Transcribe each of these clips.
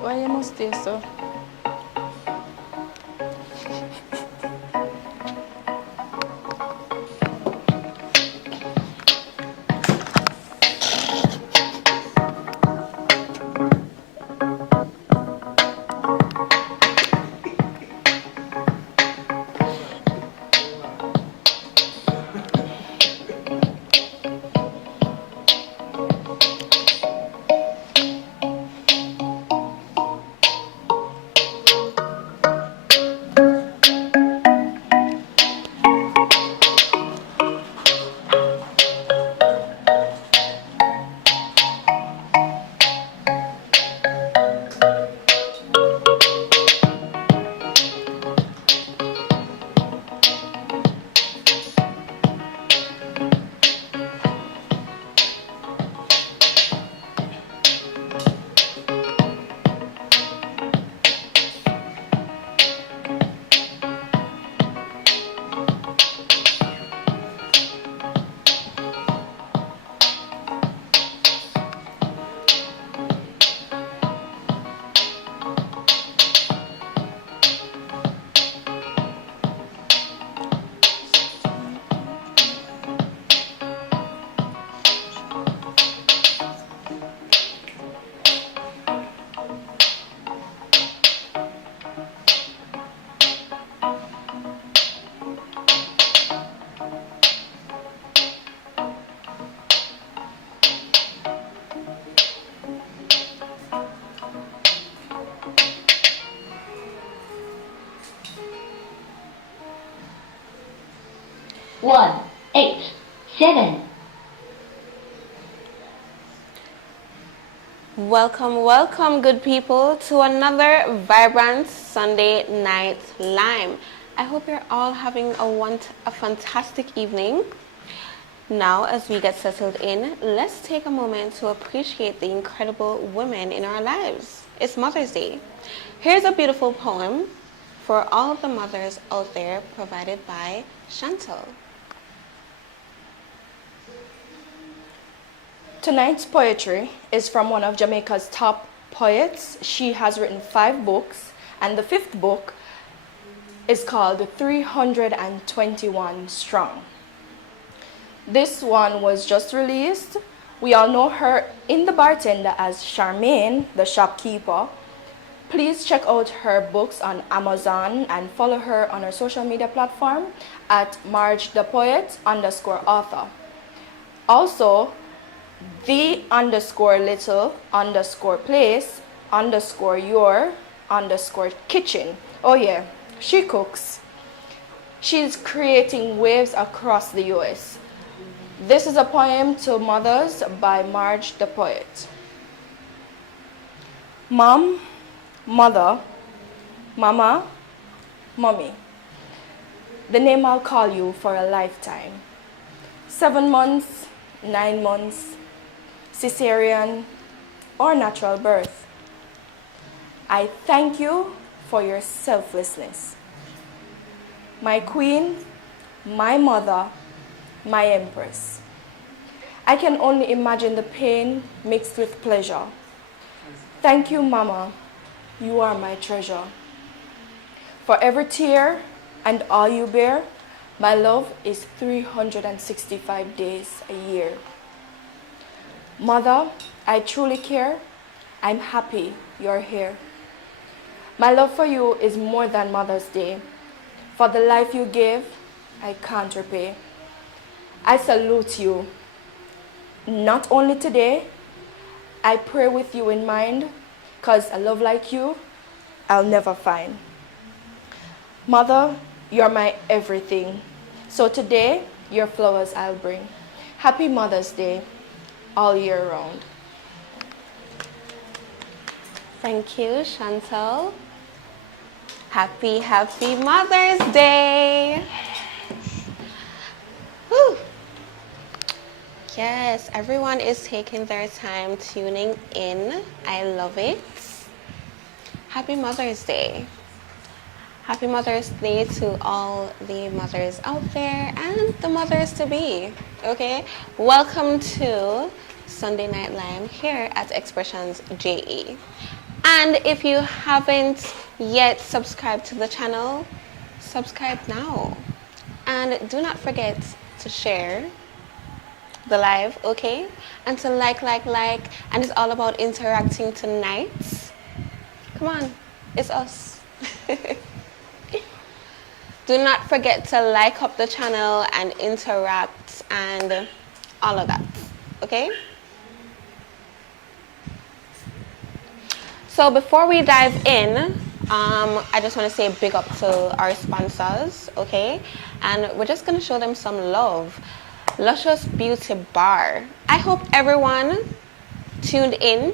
Why you must stay so? One, 8, 7. Welcome, good people, to another vibrant Sunday night Lyme. I hope you're all having a fantastic evening. Now, as we get settled in, let's take a moment to appreciate the incredible women in our lives. It's Mother's Day. Here's a beautiful poem for all of the mothers out there, provided by Chantal. Tonight's poetry is from one of Jamaica's top poets. She has written 5 books, and the 5th book is called 321 Strong. This one was just released. We all know her in The Bartender as Charmaine, the shopkeeper. Please check out her books on Amazon and follow her on her social media platform at margethepoet_author. Also, the_little_place_your_kitchen. Oh yeah, she cooks. She's creating waves across the US. This is a poem to mothers by Marge the Poet. Mom, mother, mama, mommy. The name I'll call you for a lifetime. 7 months, 9 months, cesarean, or natural birth. I thank you for your selflessness. My queen, my mother, my empress. I can only imagine the pain mixed with pleasure. Thank you, Mama. You are my treasure. For every tear and all you bear, my love is 365 days a year. Mother, I truly care. I'm happy you're here. My love for you is more than Mother's Day. For the life you gave, I can't repay. I salute you. Not only today, I pray with you in mind, 'cause a love like you, I'll never find. Mother, you're my everything. So today, your flowers I'll bring. Happy Mother's Day, all year round. Thank you, Chantal. Happy Mother's Day. Whew. Yes, everyone is taking their time tuning in. I love it. Happy Mother's Day. Happy Mother's Day to all the mothers out there and the mothers to be. Okay, welcome to Sunday Night Lyme here at Xpressionz JE. And if you haven't yet subscribed to the channel, subscribe now. And do not forget to share the live, okay? And to like. And it's all about interacting tonight. Come on, it's us. Do not forget to like up the channel and interact and all of that, okay? So before we dive in, I just want to say big up to our sponsors, okay? And we're just going to show them some love. Luscious Beauty Bar. I hope everyone tuned in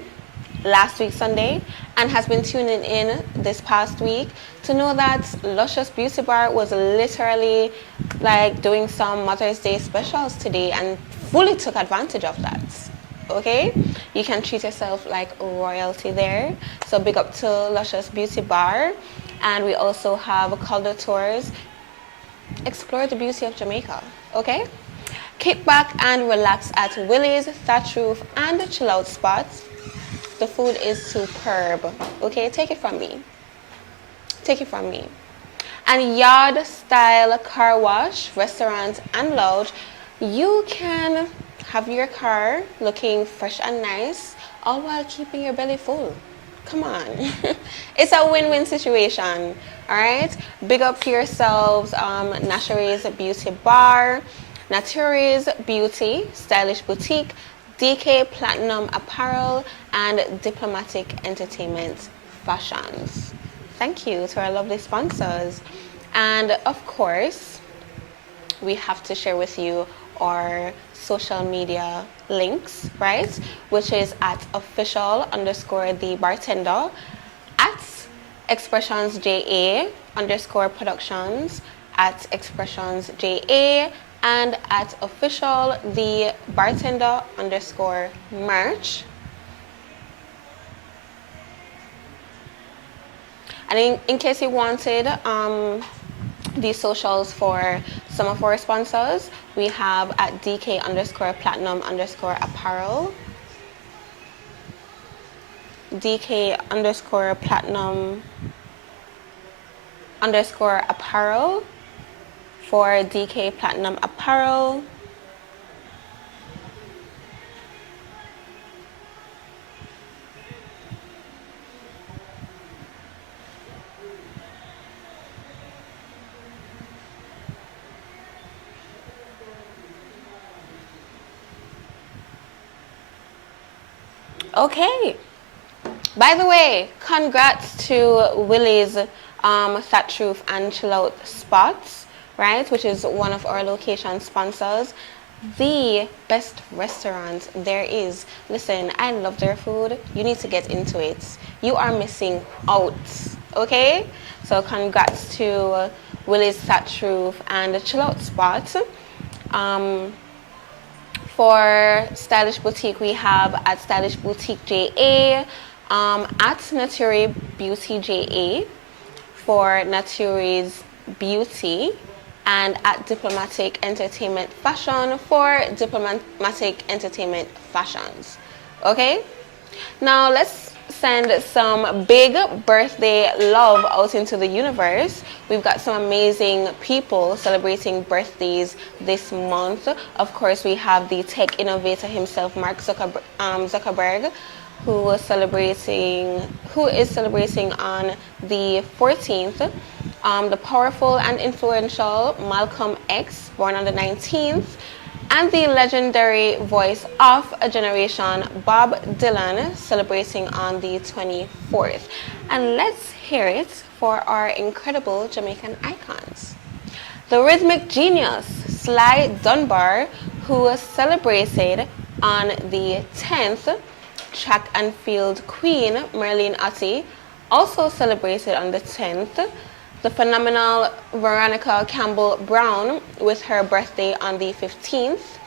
last week Sunday and has been tuning in this past week to know that Luscious Beauty Bar was literally like doing some Mother's Day specials today and fully took advantage of that. Okay, you can treat yourself like royalty there. So big up to Luscious Beauty Bar. And we also have Calder Tours. Explore the beauty of Jamaica. Okay, kick back and relax at Willie's, Thatch Roof and Chill Out Spots. The food is superb. Okay, take it from me. Take it from me. And Yard Style Car Wash, Restaurant and Lounge. You can have your car looking fresh and nice, all while keeping your belly full. Come on. It's a win-win situation. All right. Big up to yourselves. Nashere's Beauty Bar, Naturi's Beauty, Stylish Boutique, DK Platinum Apparel, and Diplomatic Entertainment Fashions. Thank you to our lovely sponsors. And of course, we have to share with you our social media links, right? Which is at official_the bartender, at Xpressionz JA _productions, at Xpressionz JA, and at official the bartender _merch. And in case you wanted the socials for some of our sponsors, we have at DK _platinum _apparel, DK _platinum _apparel for DK Platinum Apparel. Okay. By the way, congrats to Willie's Thatch Roof and Chill Out Spots, right? Which is one of our location sponsors. The best restaurant there is. Listen, I love their food. You need to get into it. You are missing out, okay? So congrats to Willie's Thatch Roof and Chill Out Spots. For Stylish Boutique, we have at Stylish Boutique JA, at Naturi Beauty JA for Naturi's Beauty, and at Diplomatic Entertainment Fashion for Diplomatic Entertainment Fashions. Okay? Now let's send some big birthday love out into the universe. We've got some amazing people celebrating birthdays this month. Of course, we have the tech innovator himself, Mark Zuckerberg, who is celebrating on the 14th. The powerful and influential Malcolm X, born on the 19th. And the legendary voice of a generation, Bob Dylan, celebrating on the 24th. And let's hear it for our incredible Jamaican icons. The rhythmic genius, Sly Dunbar, who was celebrated on the 10th. Track and field queen, Merlene Ottey, also celebrated on the 10th. The phenomenal Veronica Campbell-Brown with her birthday on the 15th.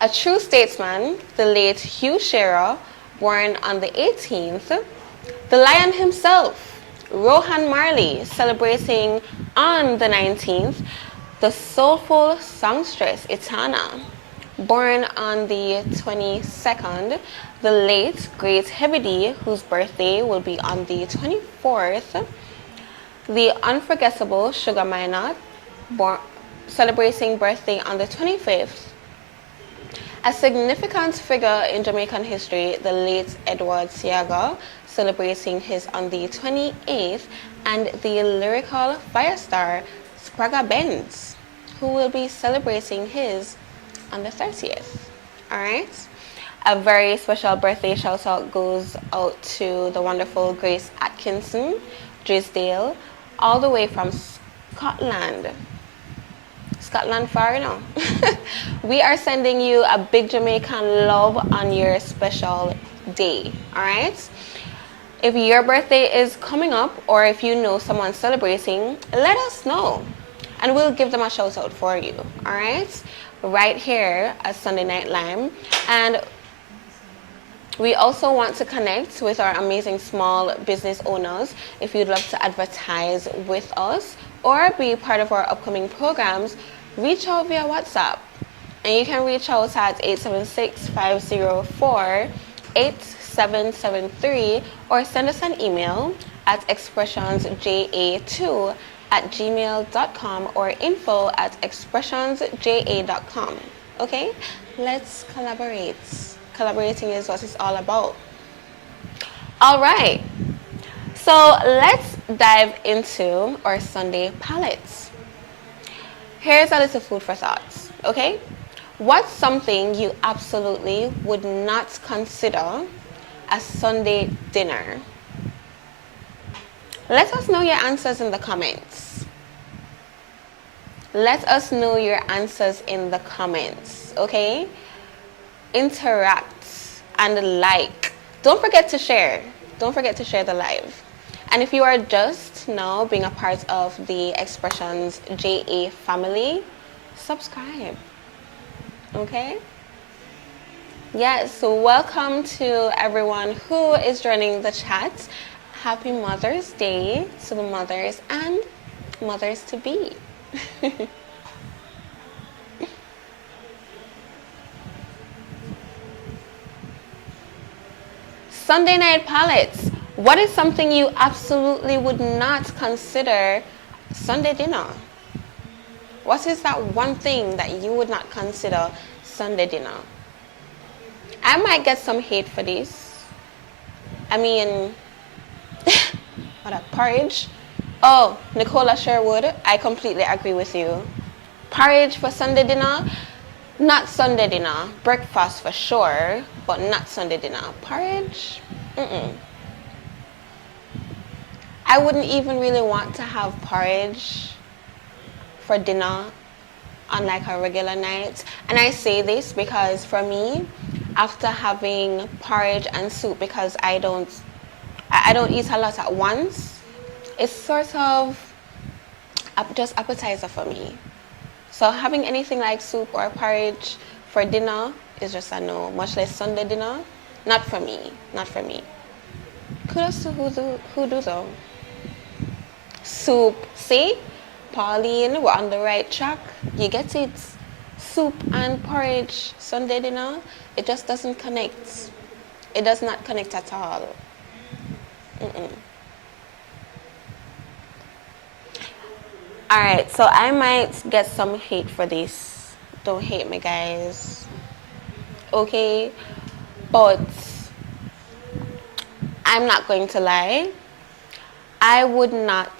A true statesman, the late Hugh Shearer, born on the 18th. The lion himself, Rohan Marley, celebrating on the 19th. the soulful songstress Etana. Born on the 22nd, the late great Heavy D, whose birthday will be on the 24th, the unforgettable Sugar Minot, celebrating birthday on the 25th. A significant figure in Jamaican history, the late Edward Siaga, celebrating his on the 28th, and the lyrical firestar Spragga Benz, who will be celebrating his on the 30th. Alright? A very special birthday shout out goes out to the wonderful Grace Atkinson, Drisdale, all the way from Scotland. Scotland far, you know. We are sending you a big Jamaican love on your special day. Alright? If your birthday is coming up, or if you know someone celebrating, let us know. And we'll give them a shout out for you. Alright? Right here at Sunday Night Lyme. And we also want to connect with our amazing small business owners. If you'd love to advertise with us or be part of our upcoming programs, reach out via WhatsApp. And you can reach out at 876-504-8773 or send us an email at expressionsja2@gmail.com or info@expressionzja.com. Okay? Let's collaborate. Collaborating is what it's all about. All right. So let's dive into our Sunday palettes. Here's a little food for thought. Okay? What's something you absolutely would not consider a Sunday dinner? Let us know your answers in the comments. Let us know your answers in the comments, okay? Interact and like. Don't forget to share. Don't forget to share the live. And if you are just now being a part of the Xpressionz JA family, subscribe. Okay? Yes, so welcome to everyone who is joining the chat. Happy Mother's Day to the mothers and mothers to be. Sunday night palettes. What is something you absolutely would not consider Sunday dinner? What is that one thing that you would not consider Sunday dinner? I might get some hate for this. I mean, what a porridge. Oh, Nicola Sherwood, I completely agree with you. Porridge for Sunday dinner? Not Sunday dinner. Breakfast for sure, but not Sunday dinner. Porridge? I wouldn't even really want to have porridge for dinner on like a regular night. And I say this because for me, after having porridge and soup, because I don't eat a lot at once, it's sort of just appetizer for me. So having anything like soup or porridge for dinner is just a no, much less Sunday dinner. Not for me, not for me. Kudos to who do though. Soup, see? Pauline, we're on the right track. You get it? Soup and porridge, Sunday dinner, it just doesn't connect. It does not connect at all. Alright, so I might get some hate for this. Don't hate me, guys. Okay? But I'm not going to lie. I would not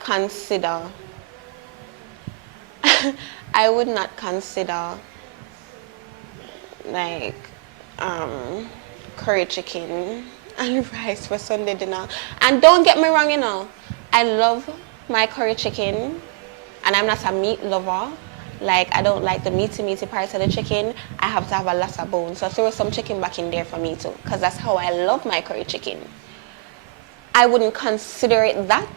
consider like curry chicken and rice for Sunday dinner. And don't get me wrong, you know, I love my curry chicken, and I'm not a meat lover. Like, I don't like the meaty parts of the chicken. I have to have a lot of bones. So throw some chicken back in there for me too, because that's how I love my curry chicken. I wouldn't consider it that.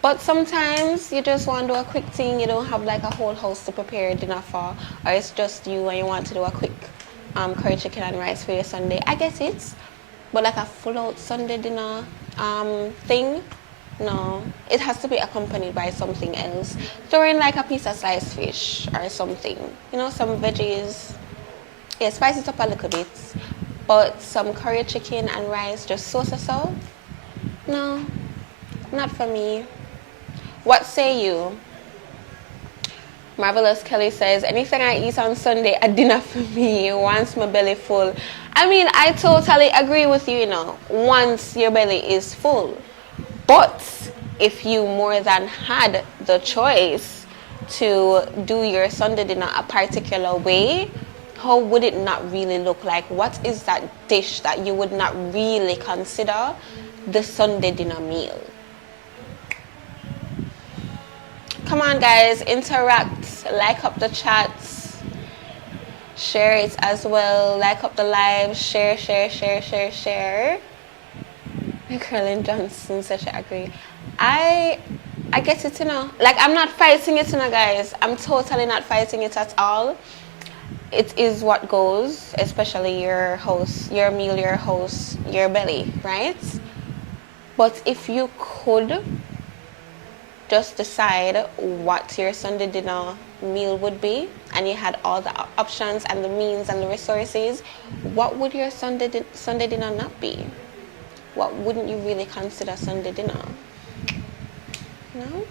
But sometimes you just want to do a quick thing. You don't have like a whole house to prepare dinner for, or it's just you and you want to do a quick curry chicken and rice for your Sunday. I get it. But like a full out Sunday dinner thing, No, it has to be accompanied by something else. Throw in like a piece of sliced fish or something. You know, some veggies. Yeah, spice it up a little bit. But some curry chicken and rice, just so. No, not for me. What say you? Marvelous Kelly says, anything I eat on Sunday, a dinner for me, once my belly full. I mean, I totally agree with you, you know, once your belly is full. But if you more than had the choice to do your Sunday dinner a particular way, how would it not really look like? What is that dish that you would not really consider the Sunday dinner meal? Come on, guys, interact, like up the chats, share it as well, like up the live, share. Carolyn Johnson says she agree. I get it, you know. Like, I'm not fighting it, you know, guys. I'm totally not fighting it at all. It is what goes, especially your host, your meal, your host, your belly, right? But if you could just decide what your Sunday dinner meal would be, and you had all the options and the means and the resources, what would your Sunday dinner not be? What wouldn't you really consider Sunday dinner? No?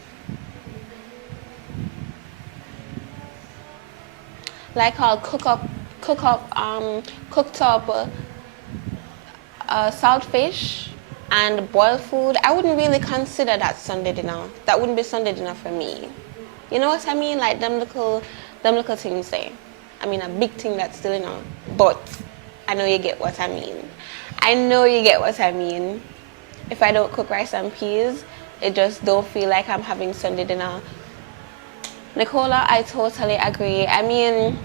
Like I'll cooked up saltfish and boiled food. I wouldn't really consider that Sunday dinner. That wouldn't be Sunday dinner for me. You know what I mean? Like them little things there. I mean, a big thing that's still, you know, but I know you get what I mean. If I don't cook rice and peas, it just don't feel like I'm having Sunday dinner. Nicola, I totally agree. I mean,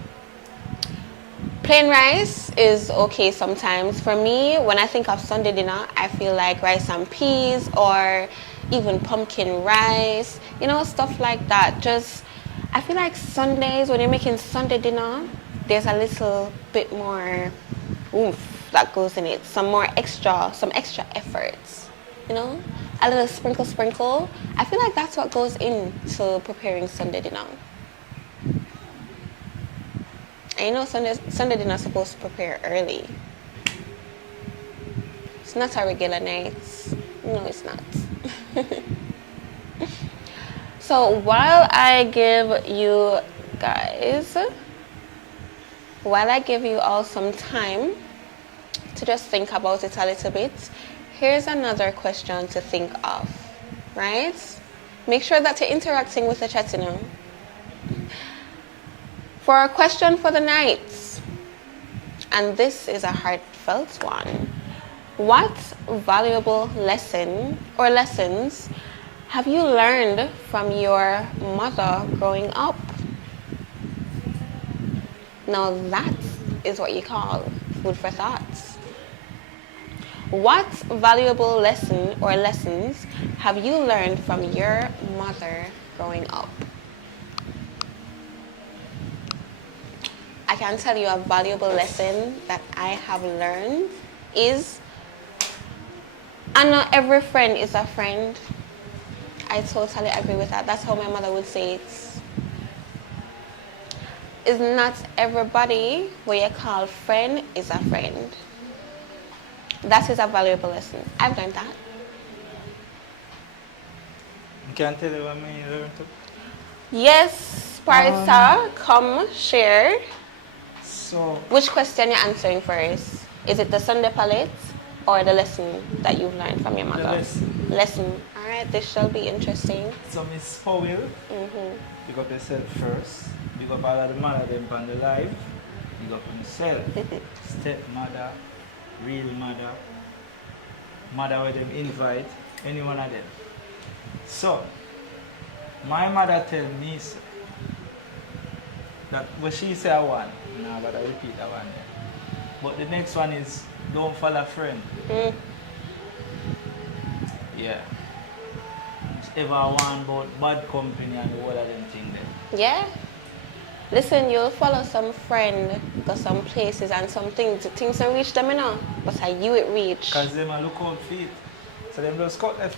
plain rice is okay sometimes. For me, when I think of Sunday dinner, I feel like rice and peas or even pumpkin rice, you know, stuff like that. Just, I feel like Sundays, when you're making Sunday dinner, there's a little bit more oomph that goes in it. Some extra efforts, you know? A little sprinkle. I feel like that's what goes into preparing Sunday dinner. And you know, Sunday dinner is supposed to prepare early. It's not a regular night. No, it's not. So while I give you all some time to just think about it a little bit, here's another question to think of, right? Make sure that you're interacting with the chat, you know. For our question for the night, and this is a heartfelt one, what valuable lesson or lessons have you learned from your mother growing up? Now that is what you call food for thought. What valuable lesson or lessons have you learned from your mother growing up? I can tell you a valuable lesson that I have learned is, and not every friend is a friend. I totally agree with that. That's how my mother would say it. Is not everybody what you call friend is a friend. That is a valuable lesson. I've learned that. Can you tell you what I learned? Yes, Sparta, come share. So, Which question you're answering first? Is it the Sunday palette or the lesson that you've learned from your mother? The Lesson. All right, this shall be interesting. so Miss Powell, pick up yourself first. Pick up all of the mother them on the live. Pick up yourself. Stepmother, real mother, mother where them invite, any one of them. So, my mother tell me so, that what she say I want, nah, but I repeat that one. But the next one is don't follow friend. Yeah. It's ever one about bad company and all of them things there. Yeah. Listen, you'll follow some friend, go some places and some things don't reach them, you know. But how you it reach. Because them a look out for it. So them just cut left.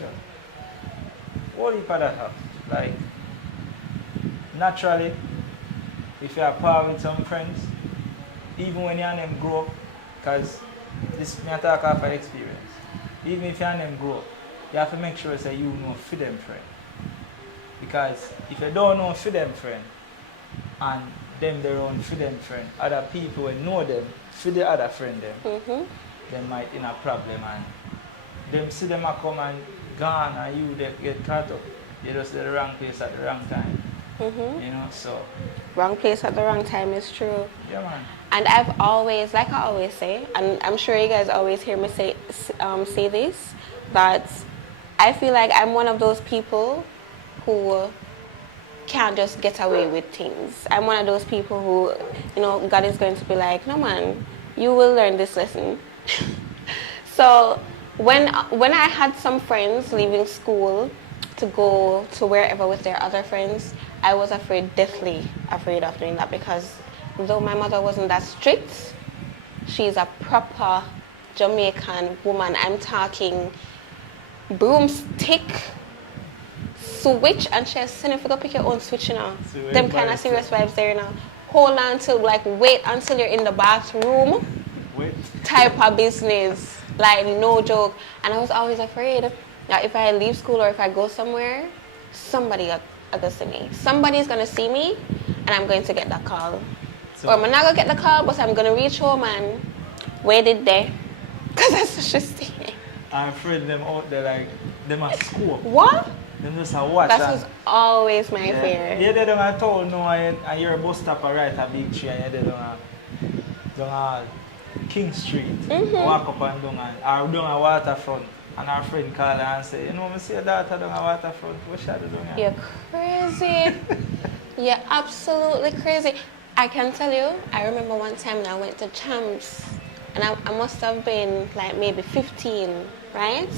What heap of that have? Like, naturally, if you are part with some friends, even when you and them grow up, because this me I talk off of experience, even if you and them grow up, you have to make sure that you know for them friend. Because if you don't know for them friend, and them their own for them friend, other people will know them for the other friend them, they might in a problem and them see them a come and gone and you they get caught up. You just at the wrong place at the wrong time. You know, so Wrong place at the wrong time is true. yeah, man. And I've always, like I always say, and I'm sure you guys always hear me say this, that I feel like I'm one of those people who can't just get away with things. I'm one of those people who, you know, God is going to be like, no man, you will learn this lesson. So when I had some friends leaving school to go to wherever with their other friends, I was deathly afraid of doing that, because though my mother wasn't that strict, she's a proper Jamaican woman. I'm talking broomstick, switch, and she has sent if you go pick your own switch, you know. Them kind of serious vibes there, you know. Hold on till, like, wait until you're in the bathroom. Wait. Type of business. Like, no joke. And I was always afraid that if I leave school or if I go somewhere, somebody got to see me. Somebody's going to see me, and I'm going to get that call. So, Or I'm not going to get the call, but I'm going to reach home and wait it there. Because that's such a thing. I'm afraid them out there, like, them at school. What? Them just a watch. That was always my yeah. fear. Yeah, they don't at all know, and you're a bus stop right a big tree, and they don't King Street. Walk up and down, or down a waterfront. And our friend called and say, you know, I see your daughter down a waterfront. What should I do down here? You're crazy. You're absolutely crazy. I can tell you, I remember one time when I went to Champs, and I must have been like maybe 15, right?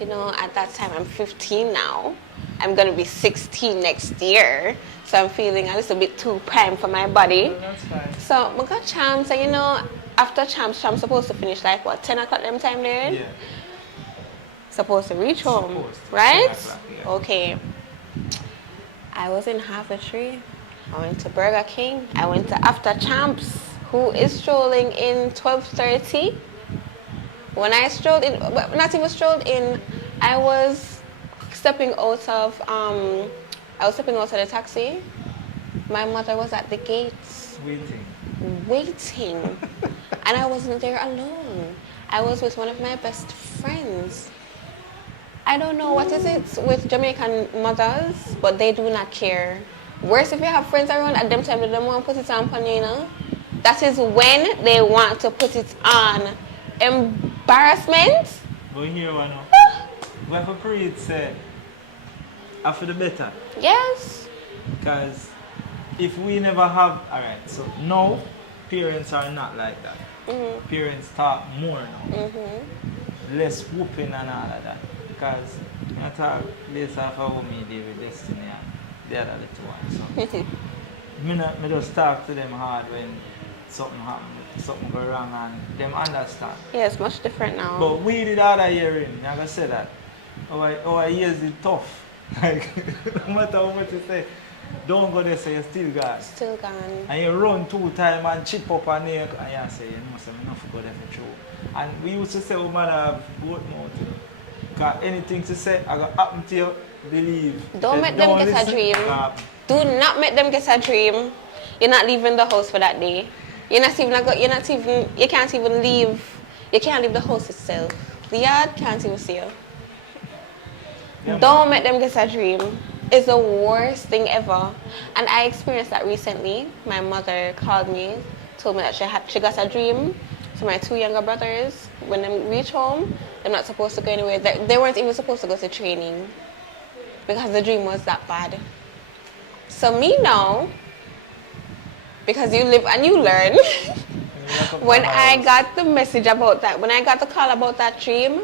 You know, at that time I'm 15 now. I'm gonna be 16 next year, so I'm feeling a little bit too prime for my body. That's fine. So I got Champs, and you know, after Champs supposed to finish like what, 10 o'clock them time there? Yeah. Supposed to reach home, Supposed to. right? 10 o'clock, yeah. Okay. I was in half a tree. I went to Burger King. I went to After Champs, who is strolling in 12:30. When I strolled in, well, not even strolled in, I was stepping out of the taxi. My mother was at the gates waiting. And I wasn't there alone. I was with one of my best friends. I don't know what is it with Jamaican mothers, but they do not care. Worse, if you have friends around at them time, they don't want to put it on panina. That is when they want to put it on. Embarrassment? But here one now. We have to pray it say, after the better. Yes. Because if we never have, alright, so now parents are not like that. Parents talk more now. Less whooping and all of that. Because I talk later of how me deal with Destiny and the other little one. So me just talk to them hard when something happen, something go wrong, and them understand. Yeah, it's much different now. But we did other hearing, I'm gonna say that. Our years is tough. Like no matter how much you say, don't go there, so you're still gone. Still gone. And you run 2 times and chip up and neck, and you say, you know, so I'm not go there for true. And we used to say, we might have both mouth, you know. Because anything to say, I got happen to you, believe. Don't make them get a dream. Do not make them get a dream. You're not leaving the house for that day. You can't even leave. You can't leave the house itself. The yard can't even see you. Yeah, don't make them get a dream. It's the worst thing ever. And I experienced that recently. My mother called me, told me that she got a dream. So my 2 younger brothers, when they reach home, they're not supposed to go anywhere. They weren't even supposed to go to training because the dream was that bad. So me now, because you live and you learn, when I got the message about that, when I got the call about that dream,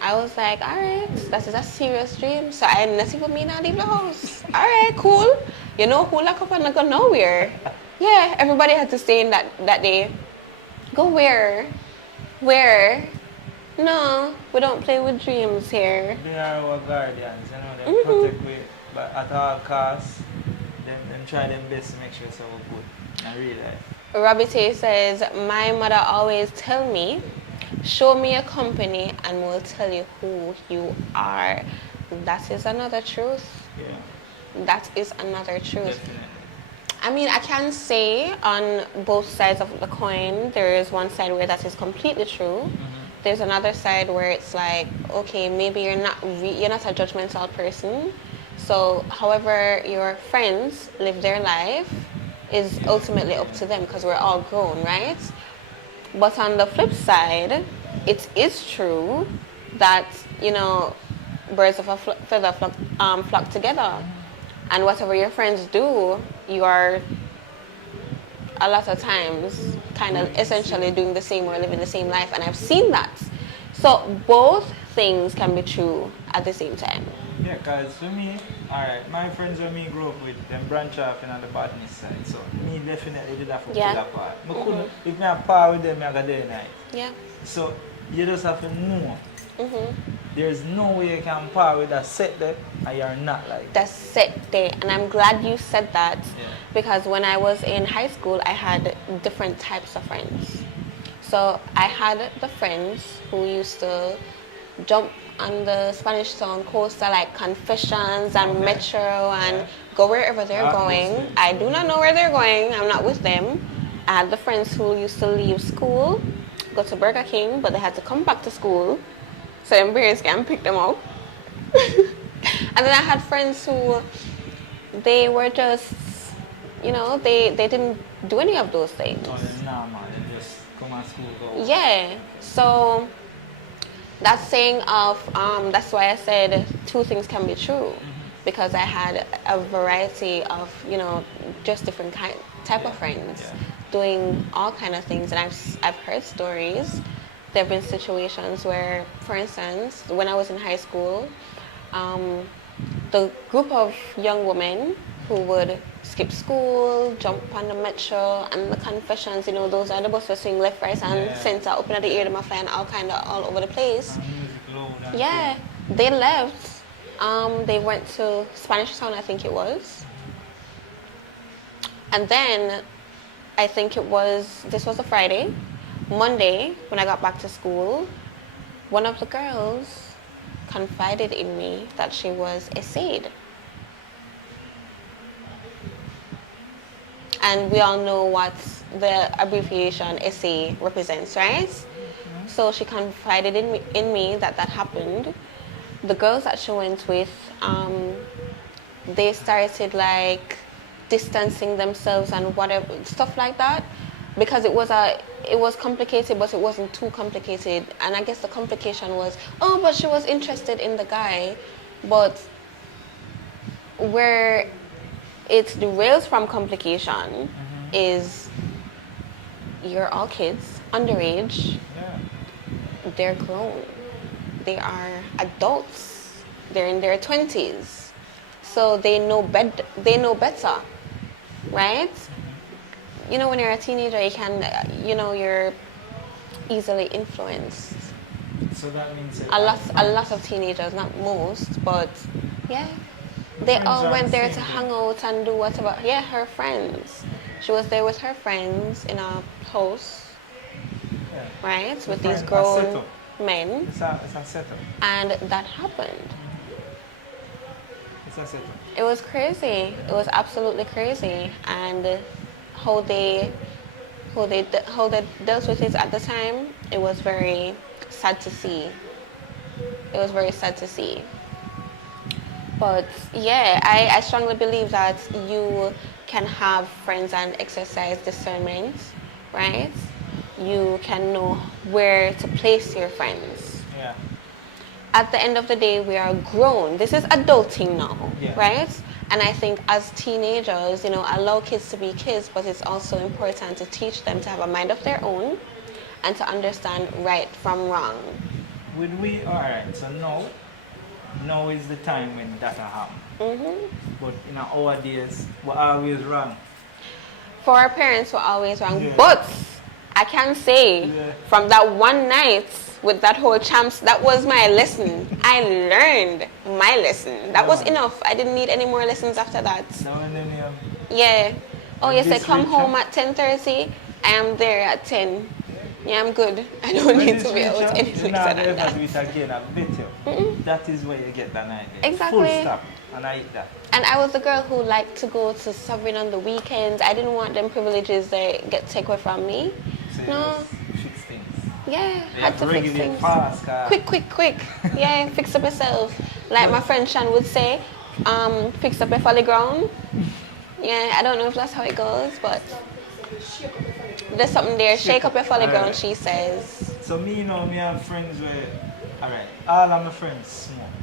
I was like, all right, that is a serious dream. So I not even me not leave the house. All right, cool. You know who lock up and not go nowhere. Yeah, everybody had to stay in that day. Go where? Where? No, we don't play with dreams here. They are our guardians, you know, they protect we, but at all costs, them try them best to make sure it's all good in real life. Rabite says, my mother always tell me, show me a company and we'll tell you who you are. That is another truth. Yeah, That is another truth. definitely. I mean, I can say on both sides of the coin, there is one side where that is completely true. There's another side where it's like, okay, maybe you're not a judgmental person. So, however your friends live their life is ultimately up to them because we're all grown, right? But on the flip side, it is true that, you know, birds of a feather flock together. And whatever your friends do, you are a lot of times kind of essentially doing the same or living the same life. And I've seen that. So both things can be true at the same time. Yeah, because for me, alright, my friends when me grew up with, them branch off in on the botanist side. So me definitely did have to pull apart. If me a par with them, I got day night. Yeah. So you just have to know. There's no way you can par with a set there and you're not like The set day. And I'm glad you said that because when I was in high school, I had different types of friends. So I had the friends who used to jump on the Spanish Town coaster like Xpressionz and Metro and go wherever they're going. I do not know where they're going. I'm not with them. I had the friends who used to leave school, go to Burger King, but they had to come back to school so them parents can pick them up. And then I had friends who they were just, you know, they didn't do any of those things. oh, nah, man, they just come to school, go. Yeah. So that saying of that's why I said two things can be true, because I had a variety of, you know, just different type of friends doing all kind of things, and I've heard stories. There have been situations where, for instance, when I was in high school, the group of young women who would skip school, jump on the metro and the Xpressionz, you know, those are the buses swing left, right, and center, open at the ear, them flying all over the place. Yeah, they left. They went to Spanish Town, I think it was. And then, I think this was a Friday. Monday, when I got back to school, one of the girls confided in me that she was a SAID. And we all know what the abbreviation SA represents, right? So she confided in me that happened. The girls that she went with, they started like distancing themselves and whatever, stuff like that. Because it was complicated, but it wasn't too complicated. And I guess the complication was, oh, but she was interested in the guy. But where it derails from complication is you're all kids, underage. They're grown. They are adults. They're in their 20s. So they know better, right? You know, when you're a teenager, you can, you're easily influenced. So that means a lot of teenagers, not most, but yeah, they all went there to hang out and do whatever. Yeah, her friends. She was there with her friends in a house, right, with these grown men. It's a setup. And that happened. It's a setup. It was crazy. It was absolutely crazy, and how they dealt with it at the time, it was very sad to see. It was very sad to see. But yeah, I strongly believe that you can have friends and exercise discernment, right? You can know where to place your friends. Yeah. At the end of the day, we are grown. This is adulting now, right? And I think as teenagers, you know, allow kids to be kids, but it's also important to teach them to have a mind of their own and to understand right from wrong. Alright, so now is the time when that happens. But in our days, we're always wrong. For our parents, we're always wrong. But I can say from that one night with that whole champs. That was my lesson. I learned my lesson. That was enough. I didn't need any more lessons after that. So when then Yeah. Oh yes, I come reach, home at 10:30. I am there at 10. Yeah, I'm good. I don't need to be out any later than that. do it again, I bet you. That is where you get that idea. Exactly. Full stop. And I eat that. And I was the girl who liked to go to Sovereign on the weekends. I didn't want them privileges that get taken away from me. So you No. just fix things. Yeah, They had have to fix regulate things. fast, car. Quick. Yeah, fix up yourself. Like my friend Shan would say, fix up your folly ground. Yeah, I don't know if that's how it goes, but there's something there. Shake up your folly ground, she says. So me, you know, me have friends where, alright, all of my friends smoke.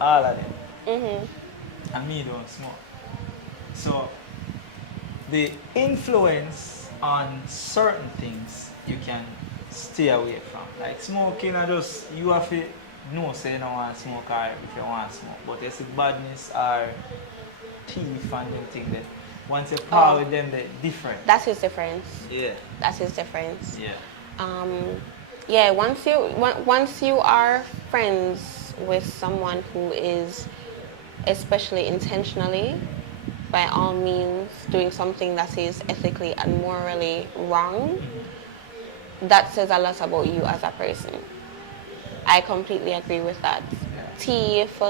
All of them. And me don't smoke. So the influence on certain things you can stay away from. Like smoking, I just, you have to know say you don't want to smoke or if you want to smoke. But it's badness or thief and them thing that once you par with them, they're different. That's his difference. Yeah. That's his difference. Yeah. Yeah, once you are friends with someone who is especially intentionally, by all means, doing something that is ethically and morally wrong, that says a lot about you as a person. I completely agree with that. Thief,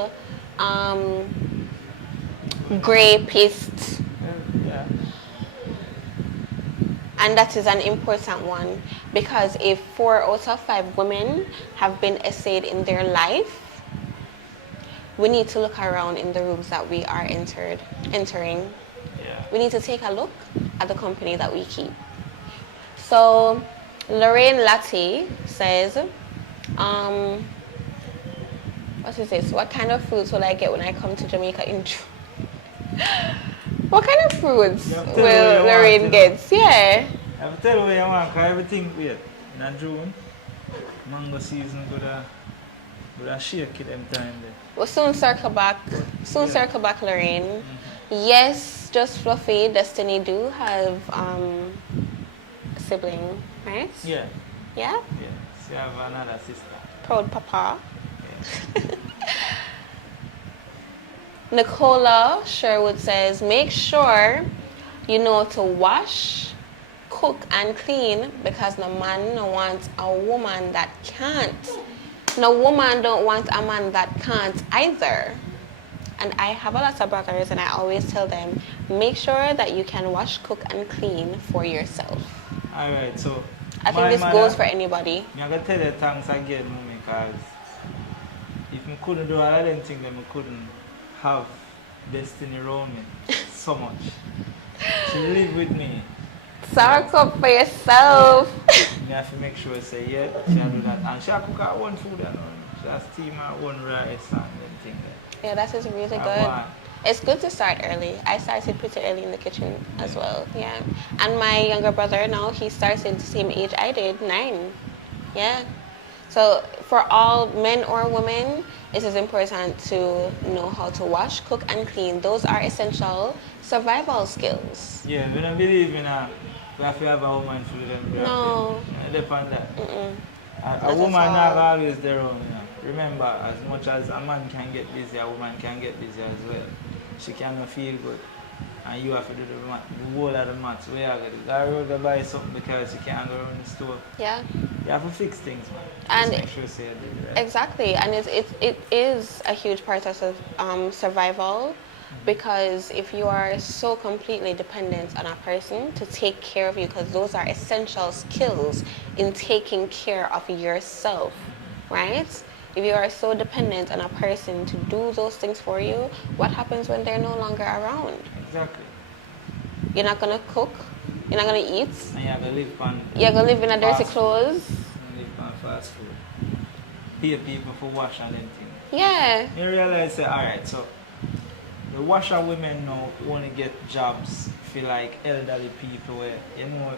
rapist, Yeah. and that is an important one, because if 4 out of 5 women have been essayed in their life, we need to look around in the rooms that we are entering. Yeah. We need to take a look at the company that we keep. So Lorraine Latte says, what is this? What kind of fruits will I get when I come to Jamaica in June? What kind of fruits will Lorraine get? Yeah. I will tell you what you want, because everything, wait, in June, mango season, but I shake it them time there. We'll soon circle back. Circle back, Lorraine. Yes, just Fluffy, Destiny do have a sibling, right? Yeah. Yeah? Yes, you have another sister. Proud papa. Yeah. Nicola Sherwood says, make sure you know to wash, cook, and clean, because no man no wants a woman that can't. No woman don't want a man that can't either. And I have a lot of brothers, and I always tell them, make sure that you can wash, cook, and clean for yourself. Alright, so I think this goes for anybody. I'm going to tell you thanks again, Mummy, because if I couldn't do all of them things, then I couldn't have Destiny around me so much. She live with me. Sour up for yourself. You have to make sure I say, yeah, she do that. And she cook her own food and all. She steam her own rice and them things. Yeah, that is really good. It's good to start early. I started pretty early in the kitchen as well. Yeah. And my younger brother now, he started the same age I did, 9. Yeah. So for all men or women, it is important to know how to wash, cook, and clean. Those are essential survival skills. Yeah, we don't believe in we have to have a woman food and No. depend on that. A Not woman at all. not always their own. You know. Remember, as much as a man can get busy, a woman can get busy as well. She cannot feel good. And you have to do the whole of the maths. Where you got to buy something because you can't go around the store. Yeah. You have to fix things, man. And just make sure you say it right. exactly, and it is a huge part of survival, because if you are so completely dependent on a person to take care of you, because those are essential skills in taking care of yourself, right? If you are so dependent on a person to do those things for you, what happens when they're no longer around? Exactly. You're not gonna cook, you're not gonna eat, And you have to live on you're gonna live in a dirty fast clothes. food. Live on fast food. Pay people for wash and them things. Yeah. You realize that, alright, so the washer women now only get jobs for like elderly people where, you know,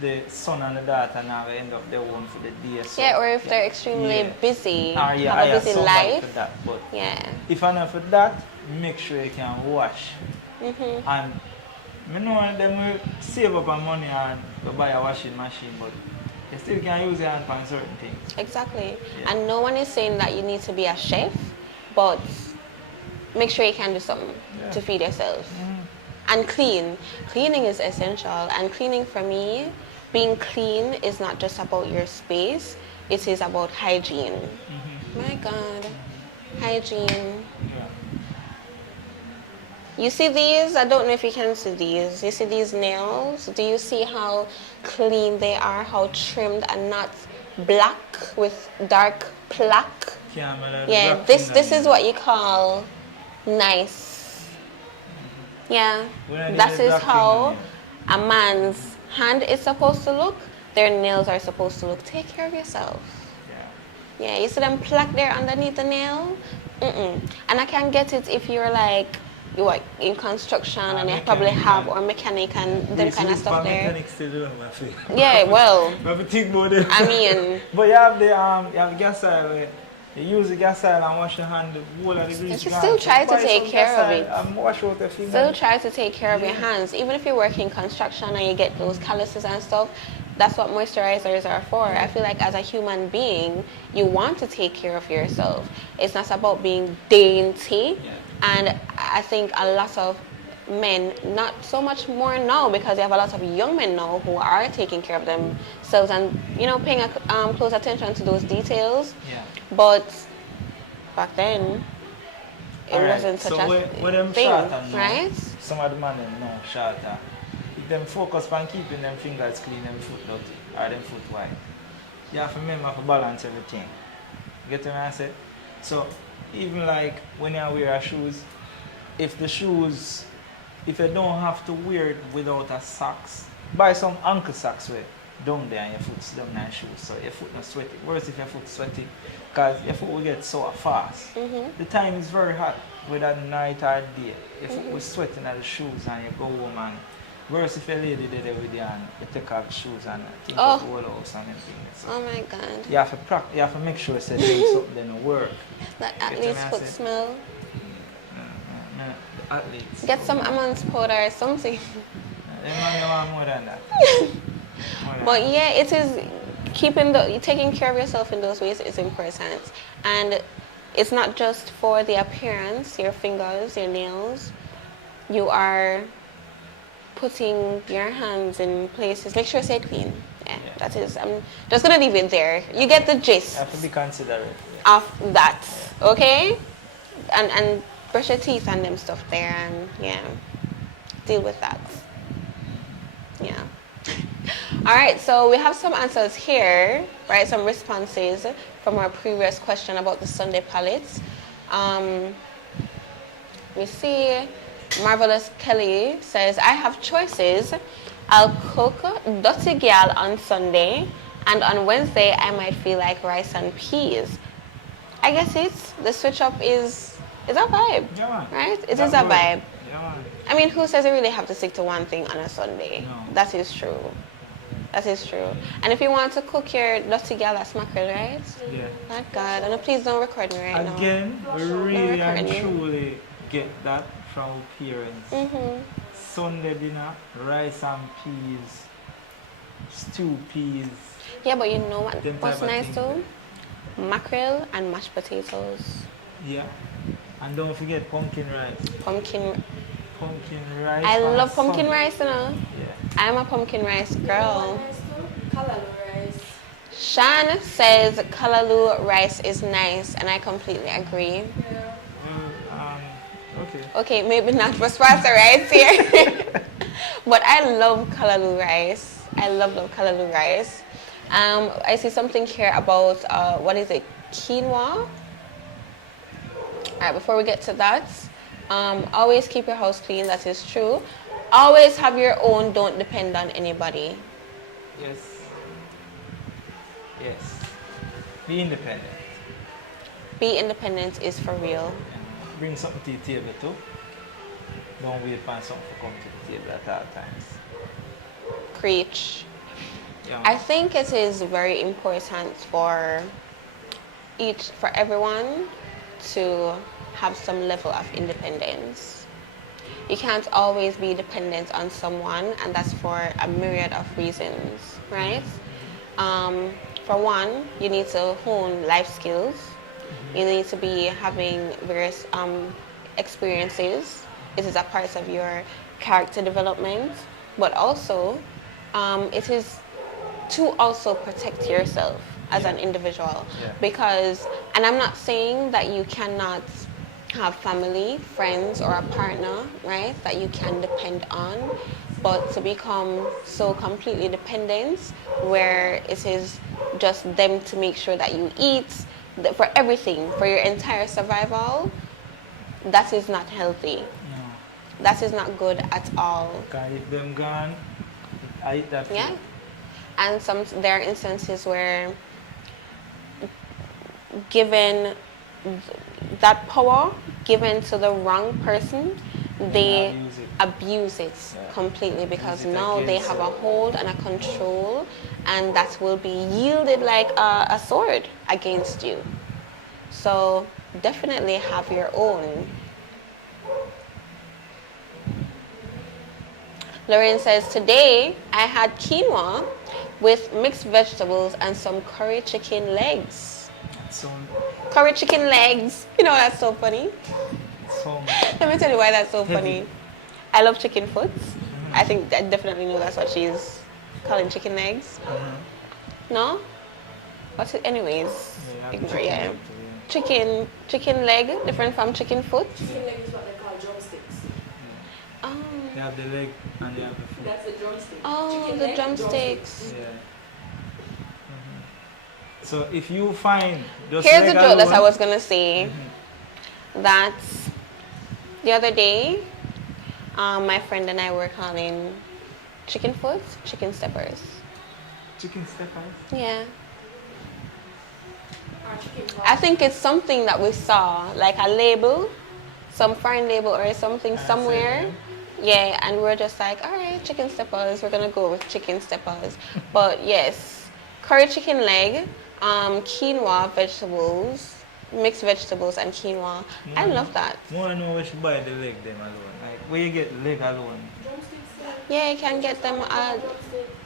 the son and the daughter now end up their own for the day. So, Yeah, or if they're extremely busy, have have a busy life. For that. But Yeah. if I'm not for that, make sure you can wash. And I know them will save up on money and go buy a washing machine, but You still can use your hand on certain things. Exactly. Yeah. And no one is saying that you need to be a chef, but make sure you can do something to feed yourself. And clean. Cleaning is essential. And cleaning for me, being clean is not just about your space, it is about hygiene. My God. Hygiene. Yeah. You see these? I don't know if you can see these. You see these nails? Do you see how clean they are? How trimmed and not black with dark plaque? Yeah, this is what you call nice. Yeah, that is how a man's hand is supposed to look. Their nails are supposed to look. Take care of yourself. Yeah, you see them plaque there underneath the nail? And I can get it if you're like, you are in construction and you probably have, or mechanic and that kind of stuff there. Yeah, well, I mean, but you have the gas oil. You use the gas oil and wash your hand. The whole of the grease. You still try to take care of it. And wash out the Still try to take care of your hands. Even if you work in construction and you get those calluses and stuff, that's what moisturizers are for. I feel like as a human being, you want to take care of yourself. It's not about being dainty. And I think a lot of men, not so much more now, because you have a lot of young men now who are taking care of themselves and, you know, paying close attention to those details. But back then, it wasn't such a thing, right? Some of the men know shorter. If them focus on keeping them fingers clean, them foot dirty, or them foot white. You have to remember to balance everything. Get what I say? So, even like when you wear shoes, if you don't have to wear it without a socks, buy some ankle socks with down there and your foot's down in your shoes, so your foot not sweaty. Worse if your foot sweaty, because your foot will get sore fast. The time is very hot, whether night or day. Your foot will sweating at the shoes and you go home, and worse if your lady did it with you and you take off the shoes and think of the whole house and everything. So oh my God. you have to make sure you doing something then work. That at least foot smell. Athletes. Get some almond powder or something. They want more than that. But yeah, it is taking care of yourself in those ways is important. And it's not just for the appearance, your fingers, your nails. You are putting your hands in places. Make sure you stay clean. Yeah, that is. I'm just gonna leave it there. You get the gist. You have to be considerate of that. Okay? And brush your teeth and them stuff there, and yeah, deal with that. Yeah. All right, so we have some answers here, right? Some responses from our previous question about the Sunday palettes. We see Marvelous Kelly says, I have choices. I'll cook Dirty Gal on Sunday, and on Wednesday I might feel like rice and peas. I guess the switch up is a vibe, right? It is a vibe. I mean, who says you really have to stick to one thing on a Sunday? No. That is true. That is true. And if you want to cook your Dirty Gal, that's mackerel, right? Yeah. Thank God. And please don't record me right now. Again, we really and truly get that from our parents. Sunday dinner, rice and peas, stew peas. Yeah, but you know what's nice too? Mackerel and mashed potatoes. Yeah. And don't forget pumpkin rice. Pumpkin rice. I love pumpkin rice, you know. Yeah. I'm a pumpkin rice girl. Kalaloo rice. Shan says kalaloo rice is nice, and I completely agree. Yeah. Okay. Okay, maybe not for sponsor rice here. But I love kalaloo rice. I love kalaloo rice. I see something here about, what is it, quinoa? Alright, before we get to that, always keep your house clean, that is true. Always have your own, don't depend on anybody. Yes. Be independent. Be independent is for real. And bring something to the table too. Don't wait for something to come to the table at all times. Preach. Yeah. I think it is very important for everyone to have some level of independence. You can't always be dependent on someone, and that's for a myriad of reasons, right? For one, you need to hone life skills. You need to be having various experiences. It is a part of your character development, but also it is to also protect yourself as an individual. Because, and I'm not saying that you cannot have family, friends, or a partner, right, that you can depend on, but to become so completely dependent where it is just them to make sure that you eat, for everything, for your entire survival, that is not healthy. No. That is not good at all. Can if them gone, I eat that food. Yeah. And there are instances where given that power given to the wrong person, they abuse it completely, because now they have a hold and a control, and that will be yielded like a sword against you. So definitely have your own. Lorraine says, today I had quinoa with mixed vegetables and some curry chicken legs. Curry chicken legs. You know, that's so funny. Let me tell you why that's so funny. I love chicken foot. I think I definitely know that's what she's calling chicken legs. No? What's it? Anyways, ignore, yeah. Chicken leg, different from chicken foot. Chicken leg is what they call drumsticks. Oh. They have the leg and they have the foot. That's the drumstick. Oh, chicken the leg, drumsticks. Yeah. So if you find just here's leg the joke that I alone, was gonna say. That the other day, my friend and I were calling chicken foot chicken steppers. chicken steppers. Yeah. I think it's something that we saw, like a label, some foreign label or something somewhere. Yeah, and we're just like, all right, chicken steppers, we're gonna go with chicken steppers. But yes, curry chicken leg, quinoa, vegetables, mixed vegetables and quinoa. I love that. More know where you buy the leg them alone. Like where you get the leg alone. Yeah, you can get them at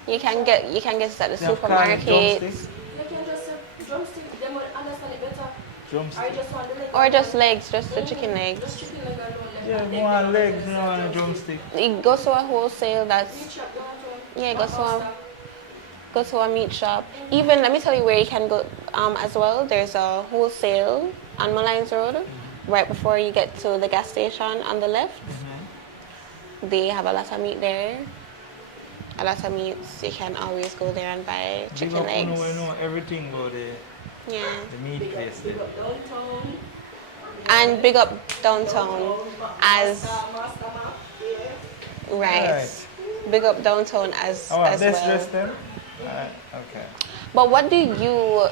you can get it at the They have supermarket. drumsticks? You can just say drumstick, they might understand it better. Drumstick. I just want the leg. Or just legs, just the chicken Just legs. chicken leg alone. Yeah, more legs, you know, and a drumstick. It goes to a wholesale that's Meat shop, don't you? yeah, go to a meat shop. Even let me tell you where you can go as well. There's a wholesale on Malines Road, right before you get to the gas station on the left. They have a lot of meat there. A lot of meats. You can always go there and buy chicken legs. You know everything about Yeah. the meat place there. And big up downtown as right. Big up downtown as Let's well. dress them. Okay. But what do you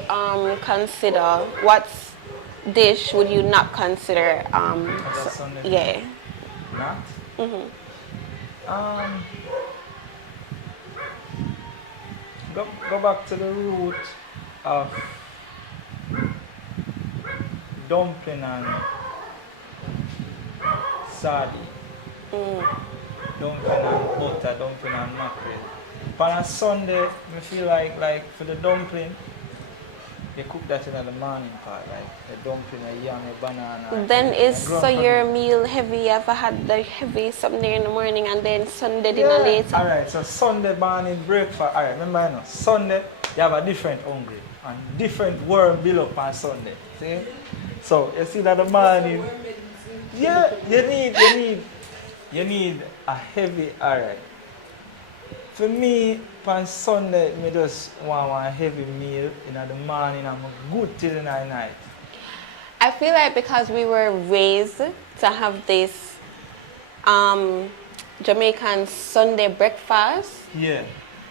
consider? What dish would you not consider? Yeah. Not? Go back to the root of dumpling and sardine. Dumpling and butter, dumpling and mackerel. On a Sunday, I feel like for the dumpling, you cook that in the morning part, like the dumpling, a yam, a banana. Then your meal heavy? You ever had the heavy something there in the morning and then Sunday dinner later? Alright, so Sunday morning breakfast. Alright, remember Sunday you have a different hungry and different world build up on Sunday. See? So you see that the morning. Yeah, you need a heavy alright. For me, on Sunday, I just want a heavy meal in the morning. I'm good till the night. I feel like because we were raised to have this Jamaican Sunday breakfast,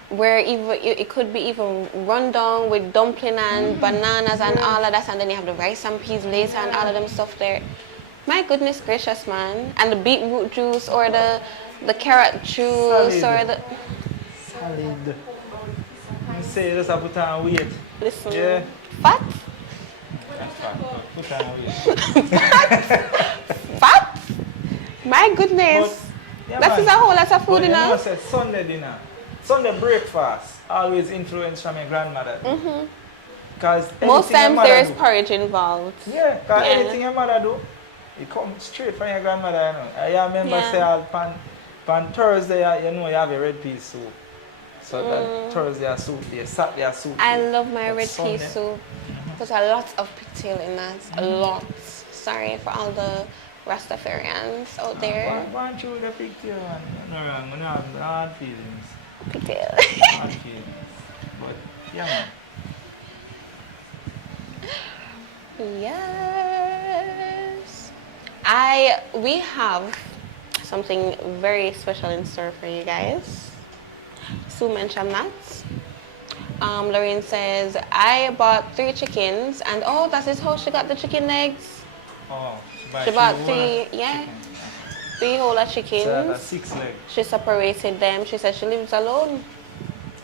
where even it could be even run down with dumpling and bananas and all of that, and then you have the rice and peas later and all of them stuff there. My goodness gracious, man! And the beetroot juice or the carrot juice or the salad. You say you just have to put on weight. listen, Yeah. fat. Put on weight. Fat? My goodness. But, yeah, that man. is a whole lot of food, But you know. Say Sunday dinner. Sunday breakfast always influence from your grandmother. Because Most times there is porridge involved. Yeah, because anything your mother do, it comes straight from your grandmother. You know. I remember say on Thursday, you know, you have a red pea soup. So that Thursday soup, Saturday soup. I love my red pea soup. There's a lot of pigtail in that. A lot. Sorry for all the Rastafarians out there. Why don't you with the pigtail? No wrong, I have hard feelings. Pigtail. Hard feelings. But yeah, man. Yes. We have something very special in store for you guys. Sue mentioned that. Lorraine says, I bought 3 chickens and that is how she got the chicken legs. Oh, She bought 3, yeah. 3 whole chickens. So that's 6 legs. She separated them. She said she lives alone.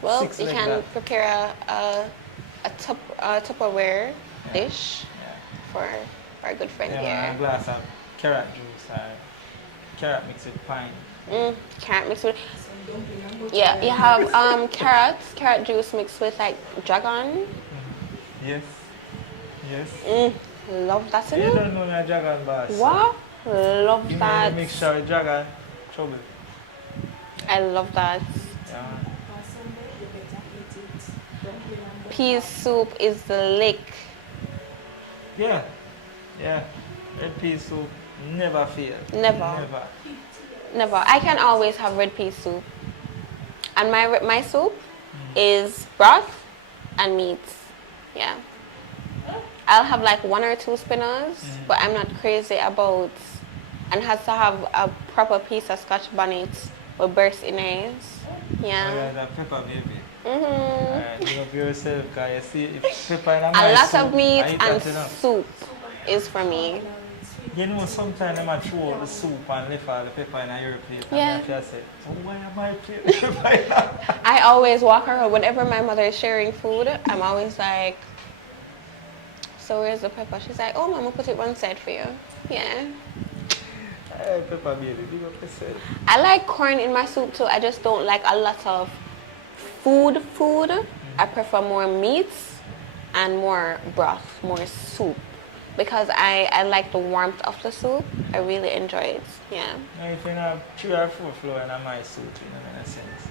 Well, you can prepare a Tupperware dish for our good friend here. A glass of carrot juice or carrot mixed with pine. Carrot mixed with... Yeah, you have carrot juice mixed with like dragon. Yes. Love that in You it. don't know your dragon boss. What? Love Give that. me a mixture with dragon. Trouble. I love that. Yeah. Pea soup is the lick. Yeah. Red pea soup never fail. Never. I can always have red pea soup. And my soup is broth and meat. Yeah. I'll have like 1 or 2 spinners, but I'm not crazy about, and has to have a proper piece of Scotch bonnet with burst in it. Yeah. Oh, yeah, that pepper baby. Alright, you up yourself, because you see, if pepper in A my lot soup, of meat I eat and that enough. soup is for me. You know, sometimes I might throw out the soup and leave all the pepper in your plate. Yeah. And I say, oh, why am I playing pepper? I always walk around, whenever my mother is sharing food, I'm always like, so where's the pepper? She's like, oh, Mama, put it one side for you. Yeah. Hey, pepper baby, big up yourself. I like corn in my soup too. I just don't like a lot of food. I prefer more meats and more broth, more soup. Because I like the warmth of the soup. I really enjoy it. Yeah. Now, if you have 3 or 4 flour in my soup, it doesn't make sense.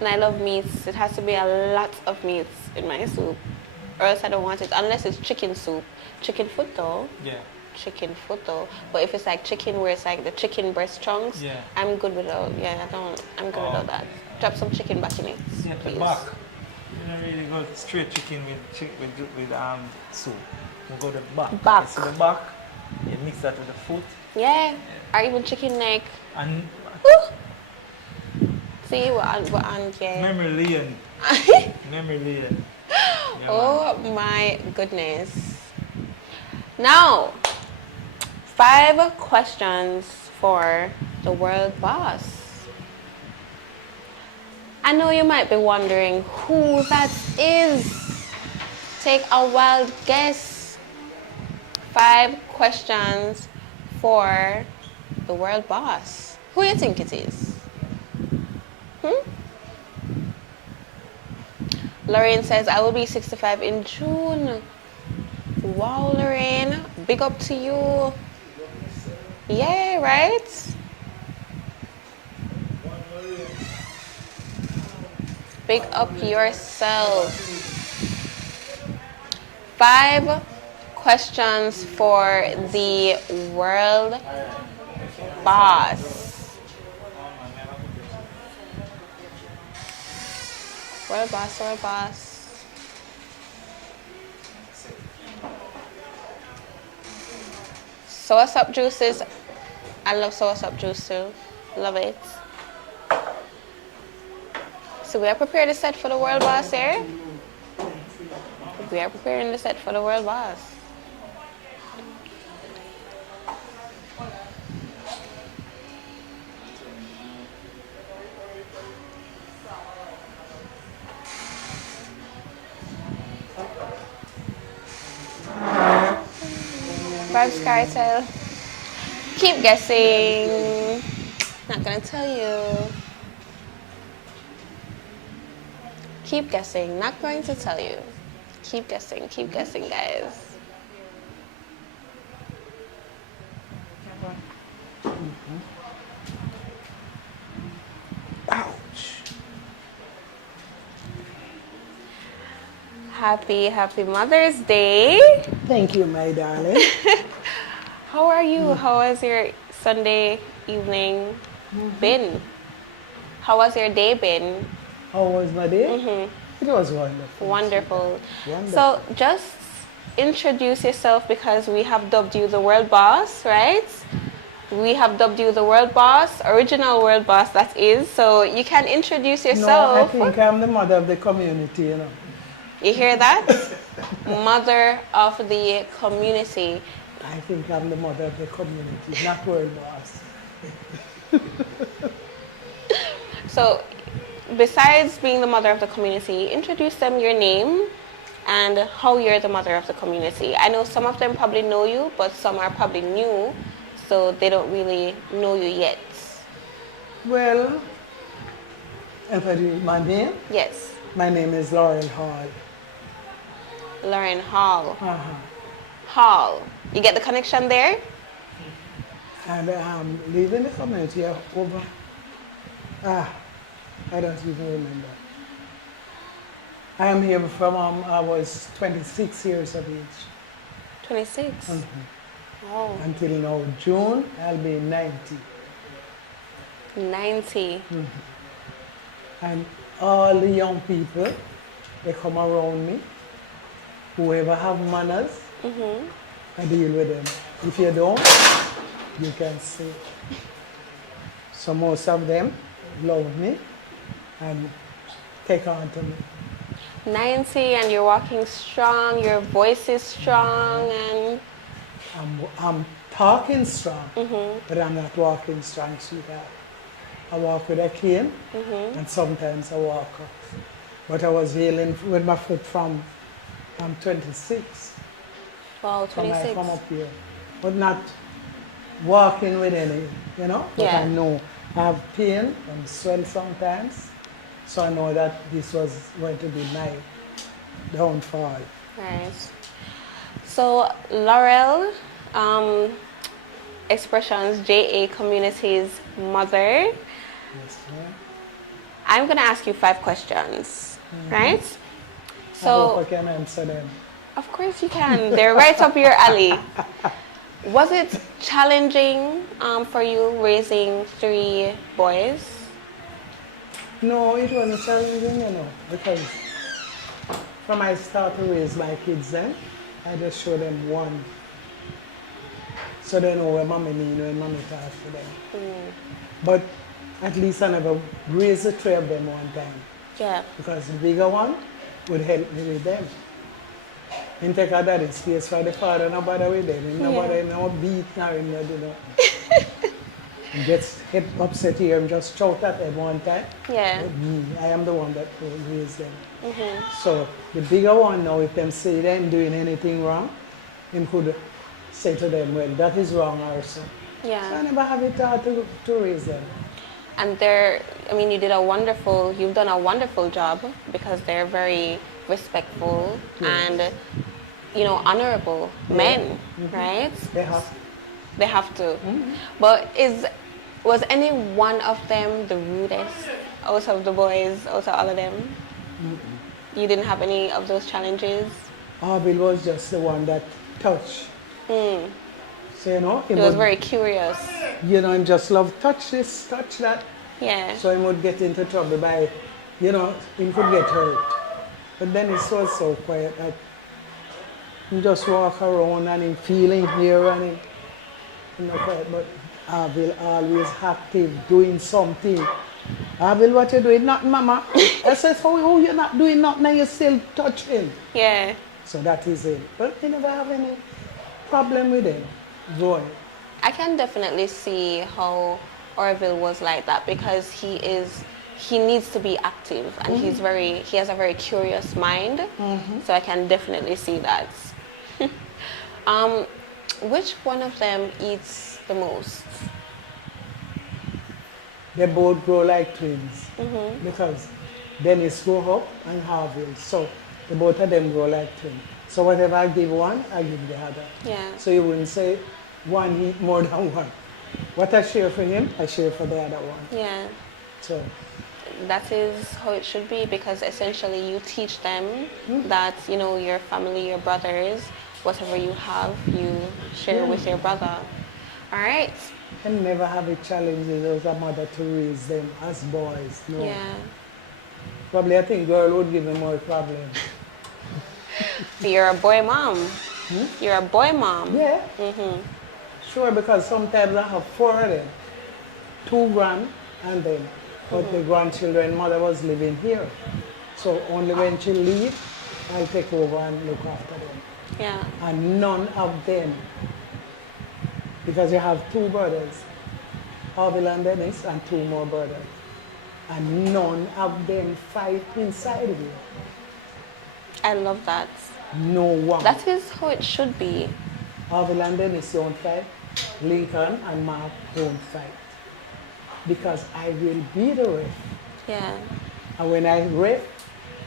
And I love meats. It has to be a lot of meats in my soup. Or else I don't want it. Unless it's chicken soup. Chicken foot though. Yeah. Chicken foot though. But if it's like chicken where it's like the chicken breast chunks, I'm good without. Yeah, I'm good without that. Drop some chicken back in it. Yeah, the back. You don't really go straight chicken with soup. You go the back. Back. So the back, you mix that with the foot. Yeah. Or even chicken neck. And see what yeah. memory lane. Memory lane. Yeah, oh my goodness. Now, 5 questions for the world boss. I know you might be wondering who that is. Take a wild guess. 5 questions for the world boss. Who do you think it is? Lorraine says, I will be 65 in June. Wow, Lorraine. Big up to you. Yeah, right? Big up yourself. 5 questions for the world boss. World boss, world boss. Soursop juices. I love soursop juice too. Love it. So we are prepared to set for the world boss here. We are preparing the set for the world boss. Vibes Cartel. Keep guessing. Not gonna tell you. Keep guessing. Not going to tell you. Keep guessing. Keep guessing, guys. Ouch. Happy Mother's Day. Thank you, my darling. How are you? How has your Sunday evening been? How has your day been? How was my day? It was wonderful. Wonderful. Wonderful. So just introduce yourself because we have dubbed you the world boss, right? We have dubbed you the world boss, original world boss that is. So you can introduce No, I yourself. think I'm the mother of the community, you know. You hear that? Mother of the community. I think I'm the mother of the community, not world boss. So besides being the mother of the community, introduce them your name and how you're the mother of the community. I know some of them probably know you, but some are probably new, so they don't really know you yet. Well, if I do my name, Yes, my name is Laurel Hall. Lauren Hall. Uh-huh. Hall. You get the connection there? And I'm living in the community over, I don't even remember. I am here from I was 26 years of age. 26. Oh, Until now, June, I'll be 90. 90. And all the young people, they come around me. Whoever have manners, I deal with them. If you don't, you can see. So most of them love me and take on to me. 90 and you're walking strong, your voice is strong, and I'm talking strong, but I'm not walking strong, sweetheart. I walk with a cane, and sometimes I walk up. But I was healing with my foot from I'm 26. wow, From I 26. come up here. But not walking with any, you know? But Yeah. I know I have pain and swell sometimes. So I know that this was going to be my downfall. Right. So Laurel, Xpressionz JA Community's mother. Yes, ma'am. I'm gonna ask you 5 questions, right? I hope So I can answer them. of course you can. They're right up your alley. Was it challenging for you raising 3 boys? No, it wasn't challenging, you know, because from I start to raise my kids then, I just show them one. So they know where mommy mean when mommy talk to them. But at least I never raised the 3 of them one time. Yeah. Because the bigger one would help me with them. In take a daddy's space for the father, no bother with them. Him no bother, him no beat, no him no do nothing. He gets upset here and just shout at them one time. Yeah. But me, I am the one that will raise them. So the bigger one now, if them say they ain't doing anything wrong, him could say to them, well, that is wrong also. So I Yeah. never have it hard to raise them. And you've done a wonderful job because they're very respectful and, honorable men, right? They have. They have to. But was any one of them the rudest out of the boys, out of all of them? You didn't have any of those challenges? Bill was just the one that touched. So, He was very curious. and just love touch this, touch that. Yeah. So he would get into trouble by, he could get hurt. But then he was so quiet that he just walk around and he feeling here and he quiet. But Bill always active, doing something. Bill, what you doing? Nothing, mama. I said, oh, you're not doing nothing and you still touch him. Yeah. So that is it. But he never have any problem with him. Boy. I can definitely see how Orville was like that because he needs to be active and he has a very curious mind. So I can definitely see that. Which one of them eats the most? They both grow like twins because Dennis grow up and Harville. So the both of them grow like twins. So whatever I give one, I give the other. Yeah. So you wouldn't say one eat more than one. What I share for him, I share for the other one. Yeah. So That is how it should be, because essentially you teach them that, you know, your family, your brothers, whatever you have, you share with your brother. All right. I never have a challenge as a mother to raise them as boys. No. Yeah. Probably I think girl would give me more problems. You're a boy mom. You're a boy mom. Yeah. Sure, because sometimes I have 4 of them. 2 grand and then, but the grandchildren, mother was living here. So only when she leave, I'll take over and look after them. Yeah. And none of them, because you have 2 brothers, Harville and Dennis, and 2 more brothers. And none of them fight inside here. I love that. No one. That is how it should be. Harville and Dennis don't fight. Lincoln and Mark don't fight. Because I will be the ref. Yeah. And when I ref,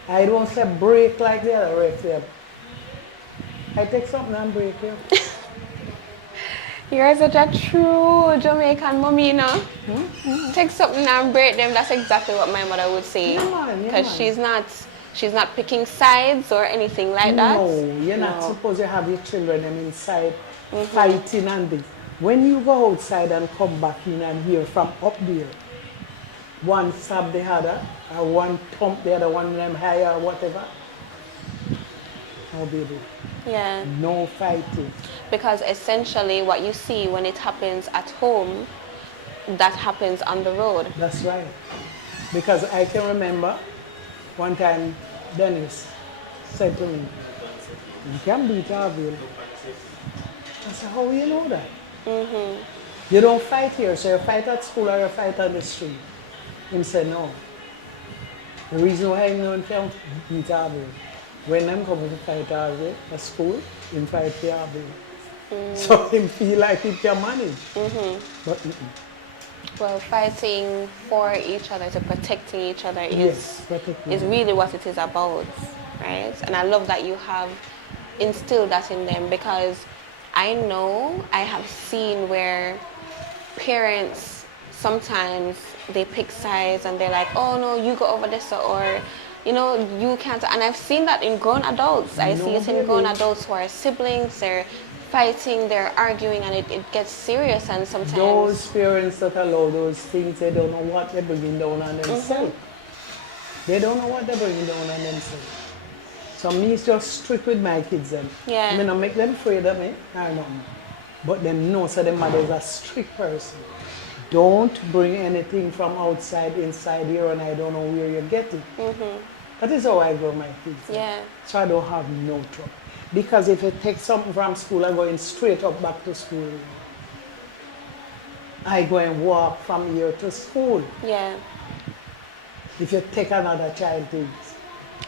I don't say break like the other ref there. I take something and break you. You're such a true Jamaican mommy, you know? Take something and break them. That's exactly what my mother would say. Yeah, man, yeah, Because man. she's not picking sides or anything like that. No, you're not supposed to have your children them inside fighting and this. When you go outside and come back in and hear from up there, one stab the other, or one thump the other one them higher or whatever. No baby, Yeah. no fighting. Because essentially what you see when it happens at home, that happens on the road. That's right. Because I can remember one time Dennis said to me, you can beat Harville. I said, how do you know that? You don't fight here, so you fight at school or you fight on the street. He said, no. The reason why I know him can't beat Harville, when I'm coming to fight Harville at school, he fight the Harville. So him feel like he can manage. But Well, fighting for each other, to protecting each other yes, protecting is really what it is about, right? And I love that you have instilled that in them, because I know I have seen where parents sometimes they pick sides and they're like, oh no, you go over this, or you know, you can't. And I've seen that in grown adults. I see it in grown adults who are siblings, they're fighting, they're arguing, and it gets serious. And sometimes those parents that allow those things, they don't know what they're bringing down on themselves. They don't know what they're bringing down on themselves. So me is just strict with my kids then. Yeah. I mean, I make them afraid of me, I know. But them know, so the mother is a strict person. Don't bring anything from outside inside here, and I don't know where you get it. That is how I grow my kids. Yeah. So I don't have no trouble. Because if you take something from school, I'm going straight up back to school. I go and walk from here to school. Yeah. If you take another child things.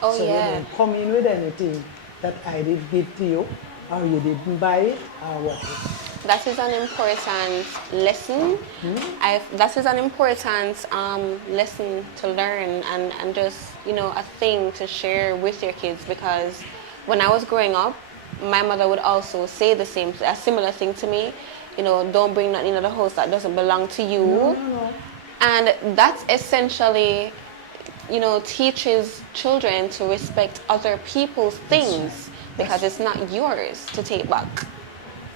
Oh So yeah. you don't come in with anything that I did give to you, or you didn't buy it, or whatever. That is an important lesson. That is an important lesson to learn, and just, you know, a thing to share with your kids, because when I was growing up, my mother would also say a similar thing to me. You know, don't bring nothing into the house that doesn't belong to you. No. And that's essentially, you know, teaches children to respect other people's things, because it's not yours to take back.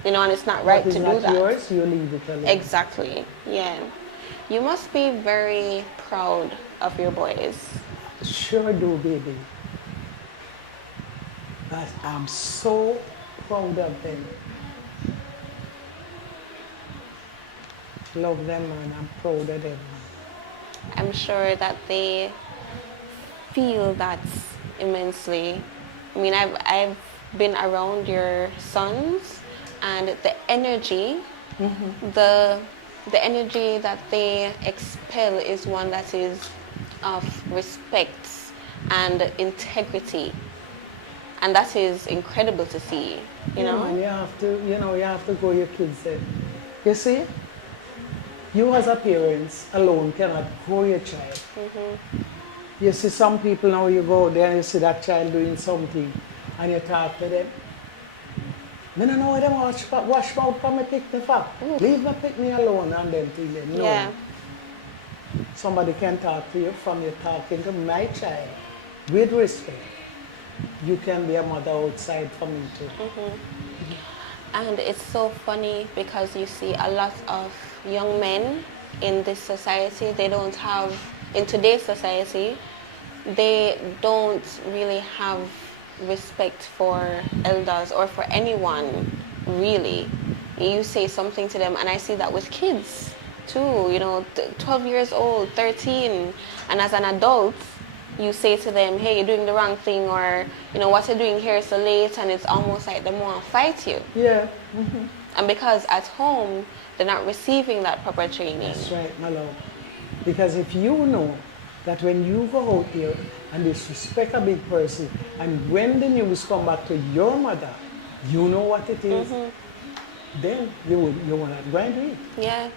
You know, and it's not right to do that. It's not yours, you leave it alone. Exactly, yeah. You must be very proud of your boys. Sure do, baby. But I'm so proud of them. Love them, and I'm proud of them. I'm sure that they feel that immensely. I mean, I've been around your sons, and the energy, the energy that they expel is one that is of respect and integrity, and that is incredible to see. You know, Man, you have to grow your kids in. You see, you as a parent alone cannot grow your child. You see some people now, you go there and you see that child doing something and you talk to them. I don't know where them wash mouth for me pick me for. Leave me pick me alone and then tell them no. Yeah. Somebody can talk to you from you talking to my child with respect. You can be a mother outside for me too. And it's so funny because you see a lot of young men in this society, they don't have, in today's society, they don't really have respect for elders or for anyone, really. You say something to them, and I see that with kids too, you know, 12 years old, 13, and as an adult, you say to them, hey, you're doing the wrong thing, or, you know, what you're doing here is so late, and it's almost like they want to fight you. Yeah. And because at home, they're not receiving that proper training. That's right, my love. Because if you know that when you go out here and disrespect a big person, and when the news come back to your mother, you know what it is, then you will not go and do it. Yeah,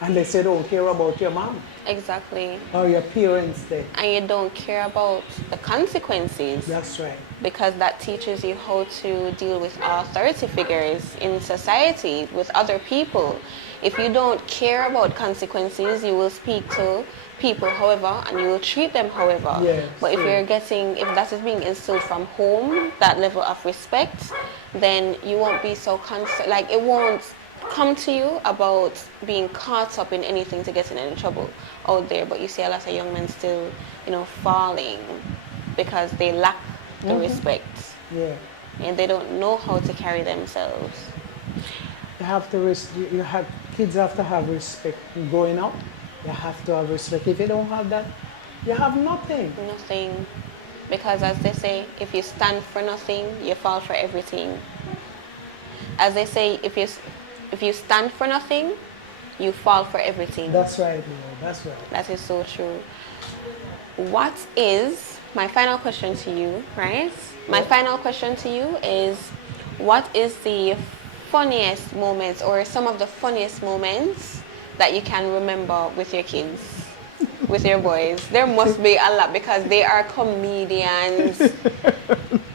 Unless you don't care about your mom exactly. or your parents then. And you don't care about the consequences. That's right. Because that teaches you how to deal with authority figures in society, with other people. If you don't care about consequences, you will speak to people however, and you will treat them however. Yes, but if true. you're getting, if that is being instilled from home, that level of respect, then you won't be so like it won't come to you about being caught up in anything to get in any trouble out there. But you see a lot of young men still, you know, falling because they lack the respect, Yeah. and they don't know how to carry themselves. You have to kids have to have respect. Growing up, you have to have respect. If you don't have that, you have nothing. Nothing. Because as they say, if you stand for nothing, you fall for everything. As they say, if you stand for nothing, you fall for everything. That's right, Lord. That's right. That is so true. What is, my final question to you, right? My final question to you is, what is the funniest moments or some of the funniest moments that you can remember with your kids, with your boys? There must be a lot because they are comedians.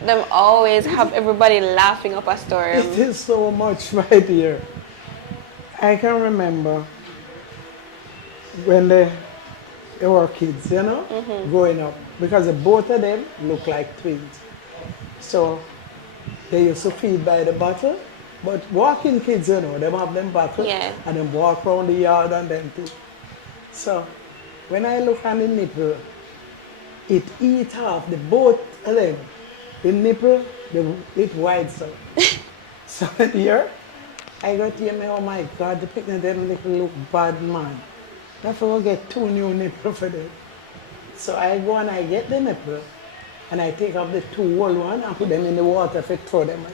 Them always have everybody laughing up a storm. It is so much right here. I can remember when they were kids, you know, growing up, because both of them look like twins. So they used to feed by the bottle, but walking kids, you know, they have them bottle and then walk around the yard and then too. So when I look at the nipple, it eat off the both of them. The nipple, it wide so. So here, I got to me, oh my God, the picnic them look bad, man. Therefore, I get 2 new nipples for them. So I go and I get the nipple, and I take off the 2 old ones and put them in the water to throw them out.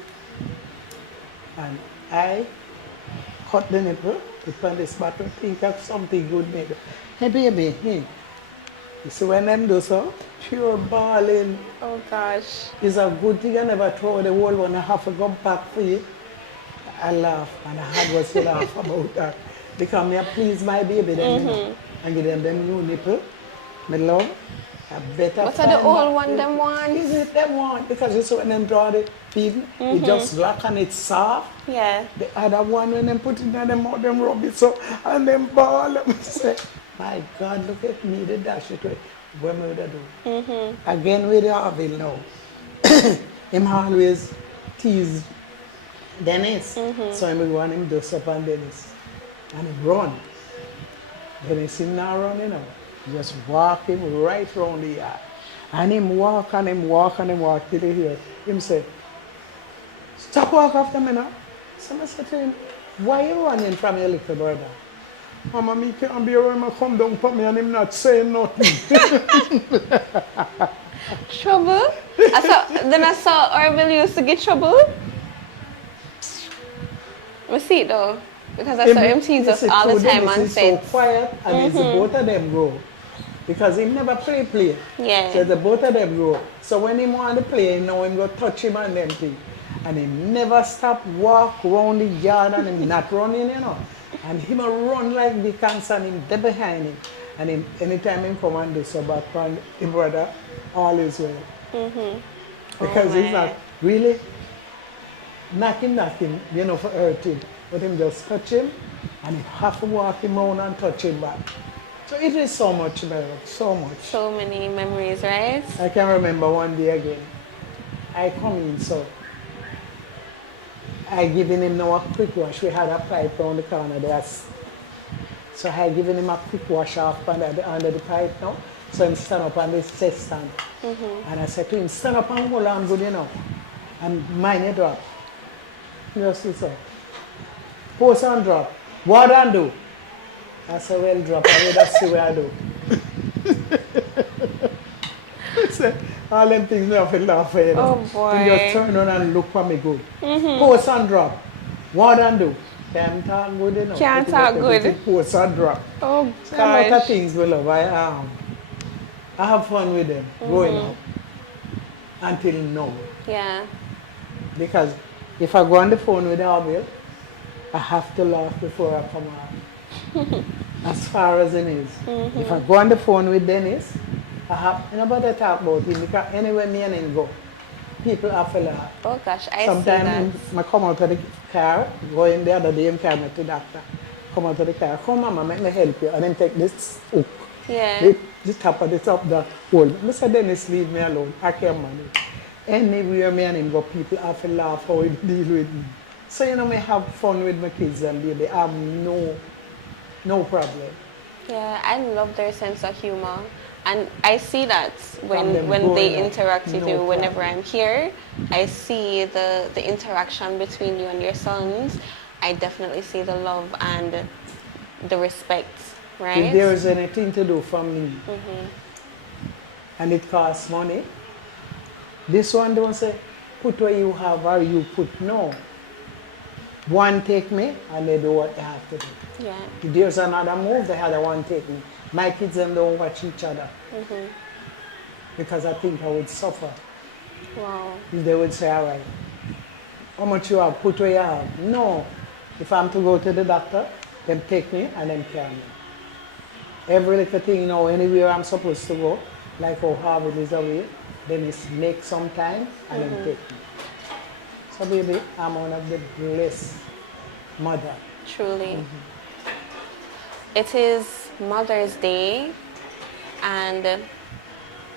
And I cut the nipple, put on this bottle, think of something good maybe. Hey baby, hey. You see when them do so, pure balling. Oh gosh. It's a good thing I never throw the whole one, I have to go back for you. I laugh, and I had was to laugh about that. Because I please my baby then, you know, and give them new nipple. My love, I better what are the old one them want? Is it them want? Because you see when them draw the feed, it just lock and it's soft. Yeah. The other one, when them put it in them mouth, them rub it so, and them ball, them say, my God, look at me, they dash it away. What am I going to do? Again with the Harville now. Him always tease Dennis. So I'm going him do up on Dennis. And he run. Dennis him now run, you know. Just walk him right round the yard. And him walk and him walk and him walk till he hear. Him say, stop walk after me now. So I said to him, why you running from your little brother? Mama, me can't be around him come down for me and him not saying nothing. Trouble? Then I saw Orville used to get trouble. I see it though. Because I saw him tease us all the time on set. So quiet and it's the both of them grow. Because he never play. Yeah. So the both of them grow. So when he want to play, now him go touch him and them thing. And he never stop walk around the yard and him not running, you know. And him a run like the cancer and him there behind him. And anytime him come and do so back on him brother, all is well. Because he's not really knocking, you know, for hurting. But him just touch him and he have to walk him around and touch him back. So it is so much better, so much. So many memories, right? I can remember one day again. I come in, so I given him now a quick wash. We had a pipe around the corner there. So I given him a quick wash off under the pipe now. So him stand up on this chest stand. And I said to him, stand up and hold on good, you know. And mind you drop. You just see so. Post and drop. What and do? I said, well, drop. I will just see what I do. So, all them things me have to laugh at, you know. Oh boy. He just turn on and look for me good. Post and drop. What and do? Can't talk good, you know. Can't talk good. Post and drop. Oh So a lot of gosh. things we love. I have fun with them growing up until now. Yeah. Because if I go on the phone with Abel, I have to laugh before I come on. As far as it is. If I go on the phone with Dennis, I have nobody talk about him because anywhere me and him go, people have to laugh. Oh gosh, I see that. Sometimes I come out of the car, go in the other day, I carry me to the doctor. Come out of the car, come mama, make me help you. And then take this hook. Yeah. The top of the top, the hole. Mr. Dennis, leave me alone. I can't manage. Anywhere me and him go, people have to laugh how he deal with me. So, you know, me have fun with my kids and they have no problem. Yeah, I love their sense of humor. And I see that when them they growing up, interact with no you. Whenever problem. I'm here, I see the interaction between you and your sons. I definitely see the love and the respect, right? If there is anything to do for me and it costs money, this one don't say, put what you have or you put, no. One take me and they do what they have to do. Yeah. If there's another move, the other one take me. My kids them don't watch each other. Because I think I would suffer Wow. if they would say, all right, how much you have, put what you have. No. If I'm to go to the doctor, them take me and then carry me. Every little thing, you know, anywhere I'm supposed to go, like how Harvard is away, then it's make some time and then take me. So baby, I'm one of the blessed mother. Truly. It is Mother's Day, and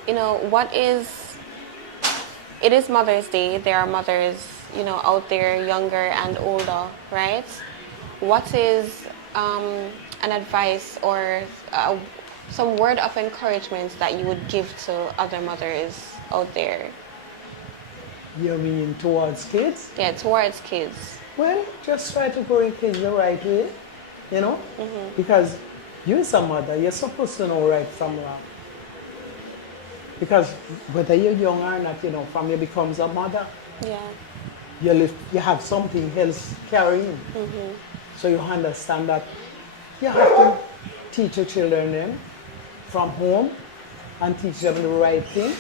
you know it is Mother's Day. There are mothers, you know, out there, younger and older, right? What is an advice or some word of encouragement that you would give to other mothers out there? You mean towards kids? Yeah, towards kids. Well, just try to grow your kids the right way, you know? Because you're a mother, you're supposed to know right from wrong. Because whether you're young or not, you know, from you becomes a mother, Yeah. you have something else carrying. So you understand that you have to teach your children then from home and teach them the right thing,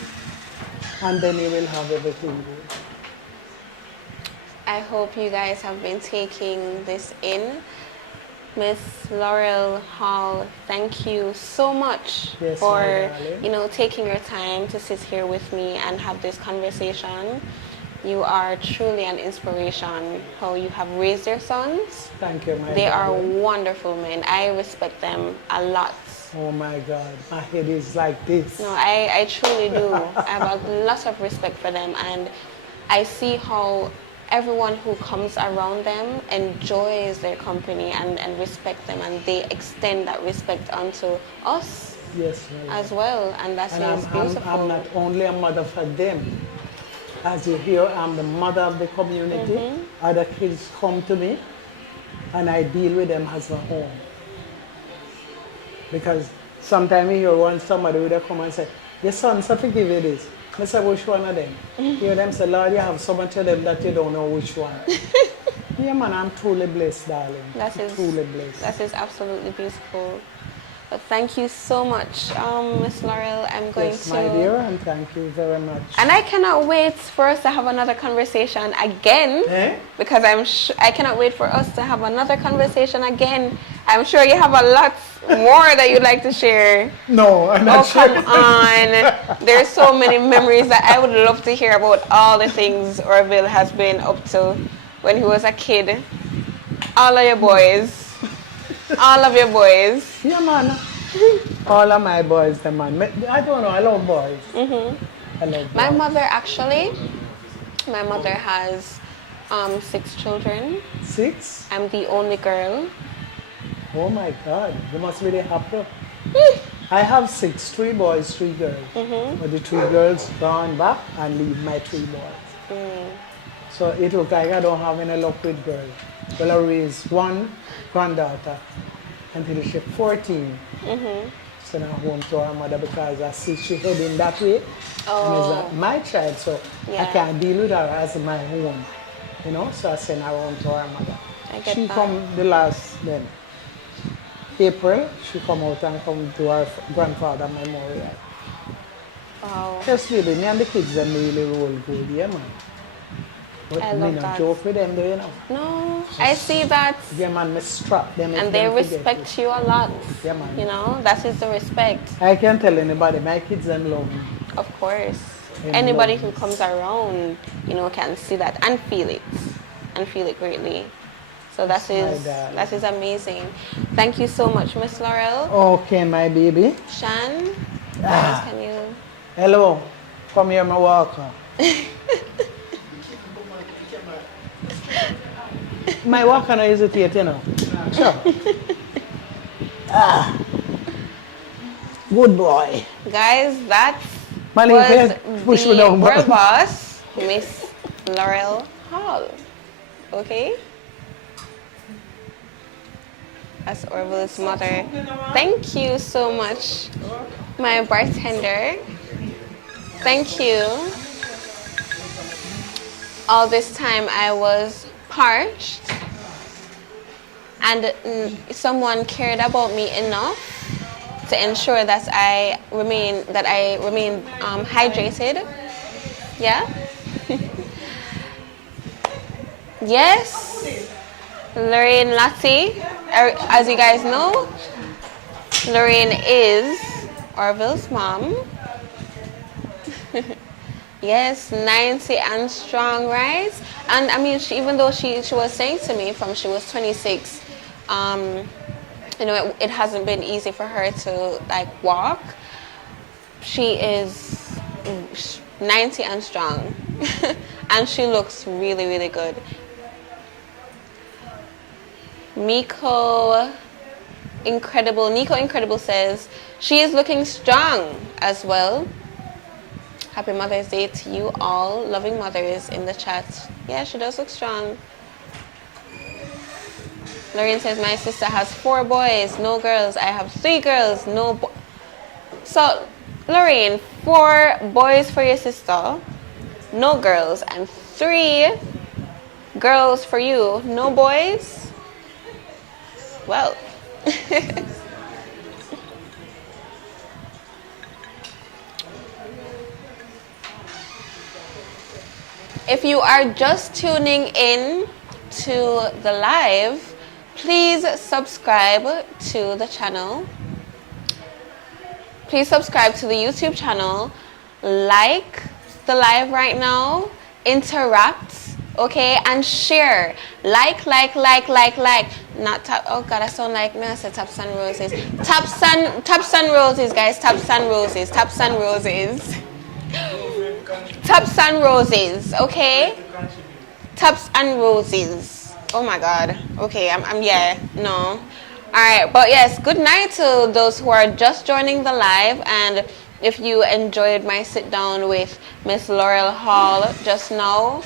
and then you will have everything good. I hope you guys have been taking this in. Miss Laurel Hall, thank you so much Yes, for my darling. you know taking your time to sit here with me and have this conversation. You are truly an inspiration. How you have raised your sons. Thank you, my They are darling. wonderful men. I respect them a lot. Oh my God, my head is like this. No, I truly do. I have a lot of respect for them, and I see how everyone who comes around them enjoys their company and respect them, and they extend that respect onto us Yes, my as well, and that And is beautiful. I'm not only a mother for them. As you hear, I'm the mother of the community. Other kids come to me, and I deal with them as a home. Because sometimes you hear somebody would come and say, your son, so forgive you this. I say, which one of them? You hear them say, Lord, you have so much of them that you don't know which one. Yeah, man, I'm truly blessed, darling. That is truly blessed. That is absolutely beautiful. But thank you so much, Miss Laurel. I'm going Yes, to. my dear, and thank you very much. And I cannot wait for us to have another conversation again, Eh? because I cannot wait for us to have another conversation again I'm sure you have a lot more that you'd like to share. No, I'm Oh, not sure. come on. There's so many memories that I would love to hear about all the things Orville has been up to when he was a kid. All of your boys. All of your boys. Yeah, man. All of my boys, the man. I don't know, I love boys. I love My boys. mother has 6 children. 6? I'm the only girl. Oh my God, you must really happy. I have 6, 3 boys, 3 girls. But the 3 girls gone back and leave my 3 boys. So it looks like I don't have any luck with girls. Well, I raised 1 granddaughter until she's 14. Send her home to her mother because I see she heading that way. And it's my child, so I can't deal with her as my own. You know, so I send her home to her mother. I get She that. come the last then. April, she come out and come to her grandfather memorial. Wow. Yes, baby, me and the kids them really roll good, yeah, man. But I me love not that. joke with them, do you know? No, I see that. Yeah, man, me strap them. if And they them forget respect it. you a lot. Yeah, man. You know, that is the respect, I can't tell anybody, my kids them love me. of course. And Anybody love who comes around, you know, can see that and feel it greatly. So That's my darling. that is amazing. Thank you so much, Miss Laurel. Okay, my baby. Shan, what Ah. else can you? Hello, come here, my walker. My walker no hesitate, you know. Sure. Good boy. Guys, that Mali, was push me the down. world boss, Miss Laurel Hall. Okay? That's Orville's mother. Thank you so much, my bartender. Thank you. All this time I was parched, and someone cared about me enough to ensure that I remain hydrated. Yeah. Yes. Lorraine Lati, as you guys know, Lorraine is Orville's mom. Yes, 90 and strong, right? And I mean, even though she was saying to me from she was 26, you know, it hasn't been easy for her to like walk. She is 90 and strong, and she looks really, really good. Nico Incredible says she is looking strong as well. Happy Mother's Day to you all, loving mothers in the chat. Yeah, she does look strong. Lorraine says my sister has 4 boys, no girls. I have 3 girls, no boys. So, Lorraine, 4 boys for your sister, no girls, and 3 girls for you, no boys. Well, if you are just tuning in to the live, please subscribe to the channel. Please subscribe to the YouTube channel. Like the live right now. Interact. Okay, and share. Like. Not tap. Oh God, I sound like me. I said tap sun roses. Tap sun roses, guys. Tap sun roses. Tap sun roses. Tap sun roses. Okay. Taps and roses. Oh my God. Okay, I'm yeah. No. All right, but yes. Good night to those who are just joining the live, and if you enjoyed my sit down with Miss Laurel Hall just now.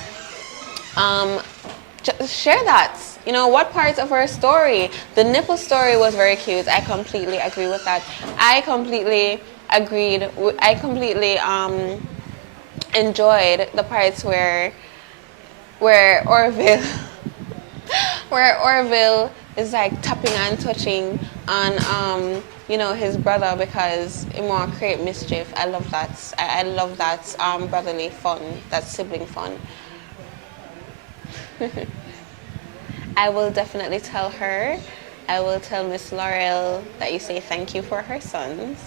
Just share that. You know, what parts of her story? The nipple story was very cute. I completely agree with that. I completely agreed. I completely enjoyed the parts where Orville is like tapping and touching on you know, his brother because it won't create mischief. I love that. I love that brotherly fun, that sibling fun. I will definitely tell her I will tell Miss Laurel that you say thank you for her sons.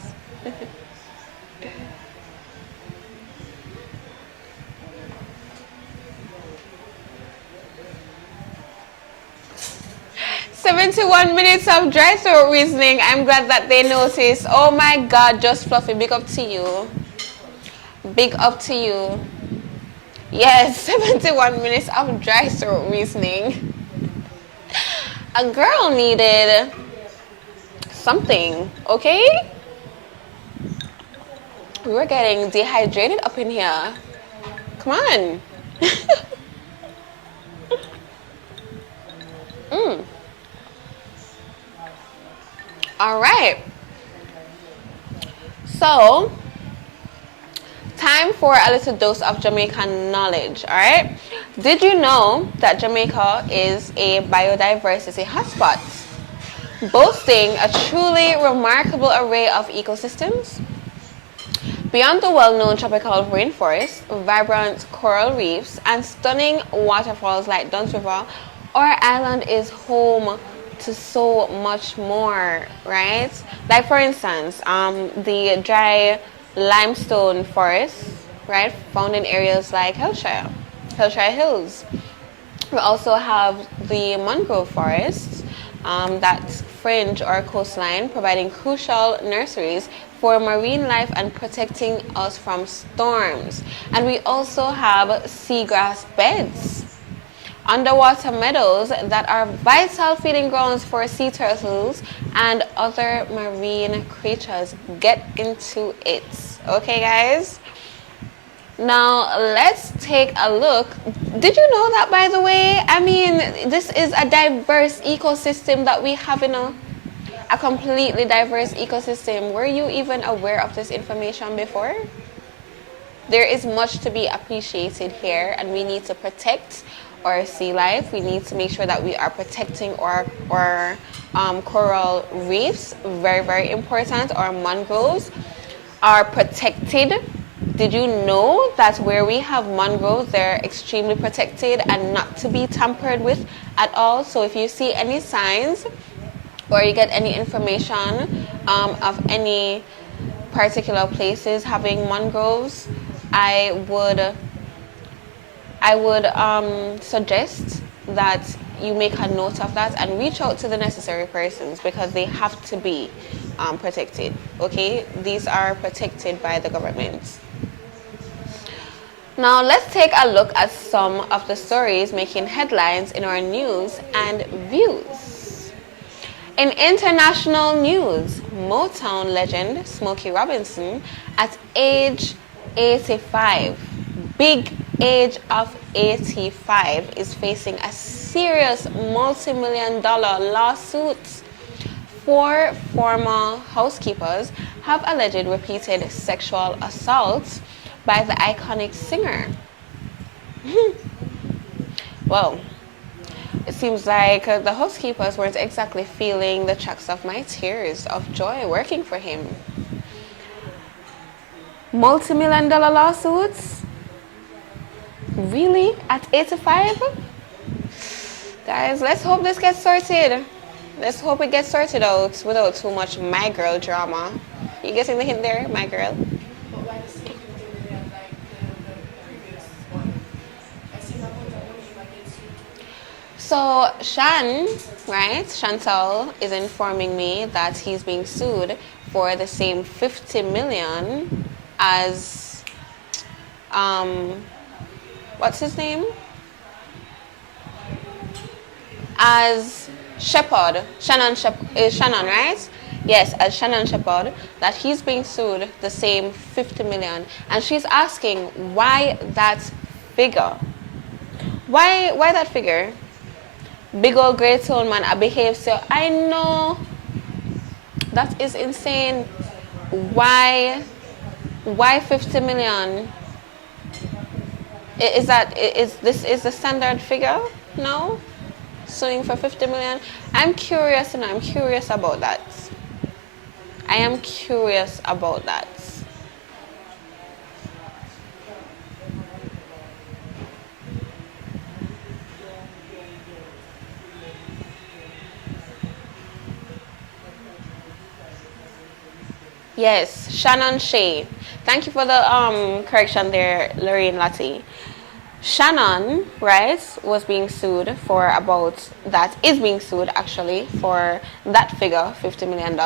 71 minutes of dry throat reasoning. I'm glad that they noticed. Oh my God, Just Fluffy, big up to you. Big up to you. Yes, 71 minutes of dry throat reasoning. A girl needed something, okay? We're getting dehydrated up in here. Come on. All right. So, time for a little dose of Jamaican knowledge, all right? Did you know that Jamaica is a biodiversity hotspot, boasting a truly remarkable array of ecosystems? Beyond the well-known tropical rainforest, vibrant coral reefs, and stunning waterfalls like Dunn's River, our island is home to so much more, right? Like for instance, the dry limestone forests, right, found in areas like Hillshire Hills. We also have the mangrove forests that fringe our coastline, providing crucial nurseries for marine life and protecting us from storms. And we also have seagrass beds, underwater meadows that are vital feeding grounds for sea turtles and other marine creatures. Get into it. Okay, guys? Now, let's take a look. Did you know that, by the way? I mean, this is a diverse ecosystem that we have in a completely diverse ecosystem. Were you even aware of this information before? There is much to be appreciated here, and we need to protect our sea life. We need to make sure that we are protecting our coral reefs. Very, very important. Our mangroves are protected. Did you know that where we have mangroves, they're extremely protected and not to be tampered with at all? So if you see any signs or you get any information of any particular places having mangroves, I would suggest that you make a note of that and reach out to the necessary persons, because they have to be protected. Okay, these are protected by the government. Now let's take a look at some of the stories making headlines in our news and views. In international news, Motown legend Smokey Robinson, at age 85, big age of 85, is facing a serious multi-million-dollar lawsuit. 4 former housekeepers have alleged repeated sexual assaults by the iconic singer. Well, it seems like the housekeepers weren't exactly feeling the tracks of my tears of joy working for him. Multi-million-dollar lawsuits? Really? At 85? Guys, let's hope this gets sorted. Let's hope it gets sorted out without too much my girl drama. You getting the hint there, my girl? But why the same thing they have like the previous one? I see that one against you. So Shan, right, Chantal is informing me that he's being sued for the same 50 million as, what's his name? As Shepherd, Shannon, right? Yes, as Shannon Shepherd, that he's being sued the same 50 million. And she's asking, why that figure? Why that figure? Big old great tone man, I behave so. I know. That is insane. Why 50 million? Is this the standard figure? No? Suing for 50 million? I'm curious, and I'm curious about that. I am curious about that. Yes, Shannon Shea. Thank you for the correction there, Lorraine Lottie. Shannon, right, was being sued for about, that is being sued actually for that figure, $50 million.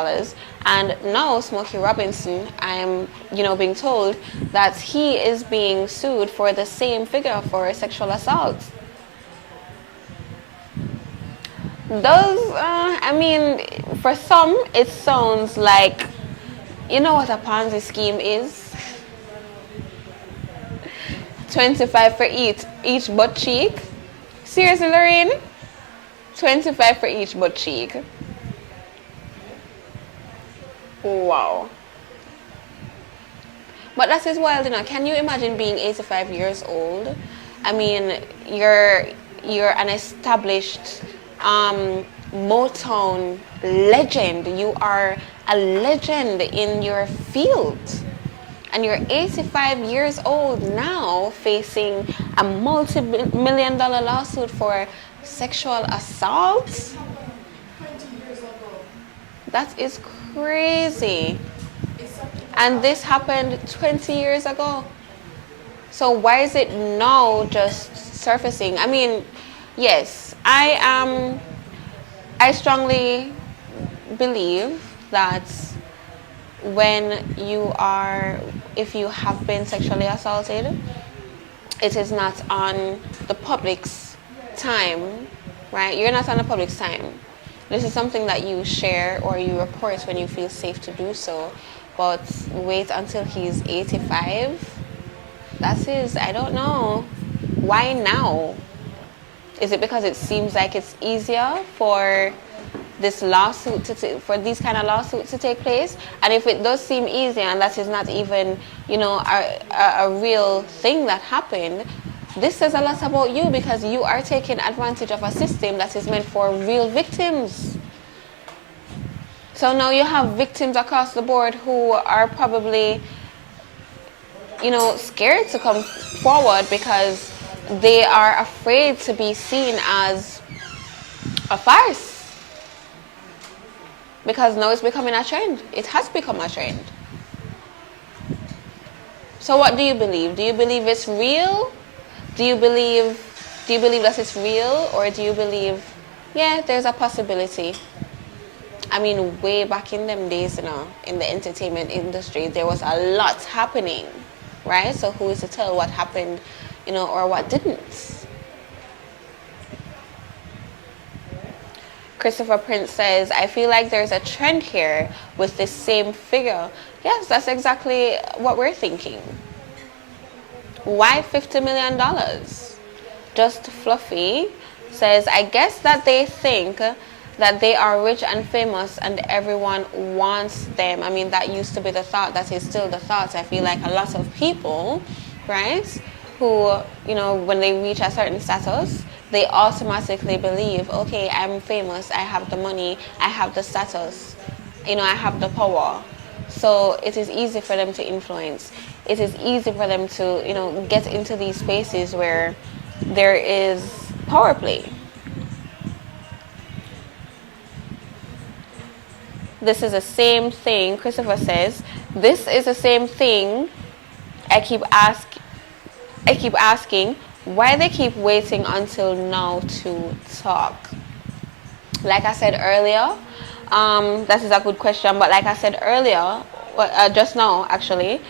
And now Smokey Robinson, I'm, being told that he is being sued for the same figure for sexual assault. Those, for some, it sounds like, you know what a Ponzi scheme is? 25 for each butt cheek. Seriously, Lorraine? 25 for each butt cheek. Wow. But that is wild, Can you imagine being 85 years old? I mean, you're an established Motown legend. You are a legend in your field. And you're 85 years old now, facing a multi-million-dollar lawsuit for sexual assault? 20 years ago. That is crazy. And this happened 20 years ago. So why is it now just surfacing? I mean, yes, I strongly believe that if you have been sexually assaulted, it is not on the public's time, right? You're not on the public's time. This is something that you share or you report when you feel safe to do so. But wait until he's 85. I don't know. Why now? Is it because it seems like it's easier for this lawsuit for these kind of lawsuits to take place? And if it does seem easy and that is not even, a real thing that happened, this says a lot about you, because you are taking advantage of a system that is meant for real victims. So now you have victims across the board who are probably, scared to come forward because they are afraid to be seen as a farce. Because now it's becoming a trend. It has become a trend. So what do you believe? Do you believe it's real? Do you believe that it's real? Or do you believe, yeah, there's a possibility? I mean, way back in them days, in the entertainment industry, there was a lot happening, right? So who is to tell what happened, or what didn't? Christopher Prince says, I feel like there's a trend here with this same figure. Yes, that's exactly what we're thinking. Why $50 million? Just Fluffy says, I guess that they think that they are rich and famous and everyone wants them. I mean, that used to be the thought. That is still the thought. I feel like a lot of people, right, who, when they reach a certain status, they automatically believe, okay, I'm famous, I have the money, I have the status, I have the power. So it is easy for them to influence. It is easy for them to, get into these spaces where there is power play. This is the same thing, Christopher says, this is the same thing I keep asking why they keep waiting until now to talk. Like I said earlier, that is a good question, but like I said earlier, just now actually,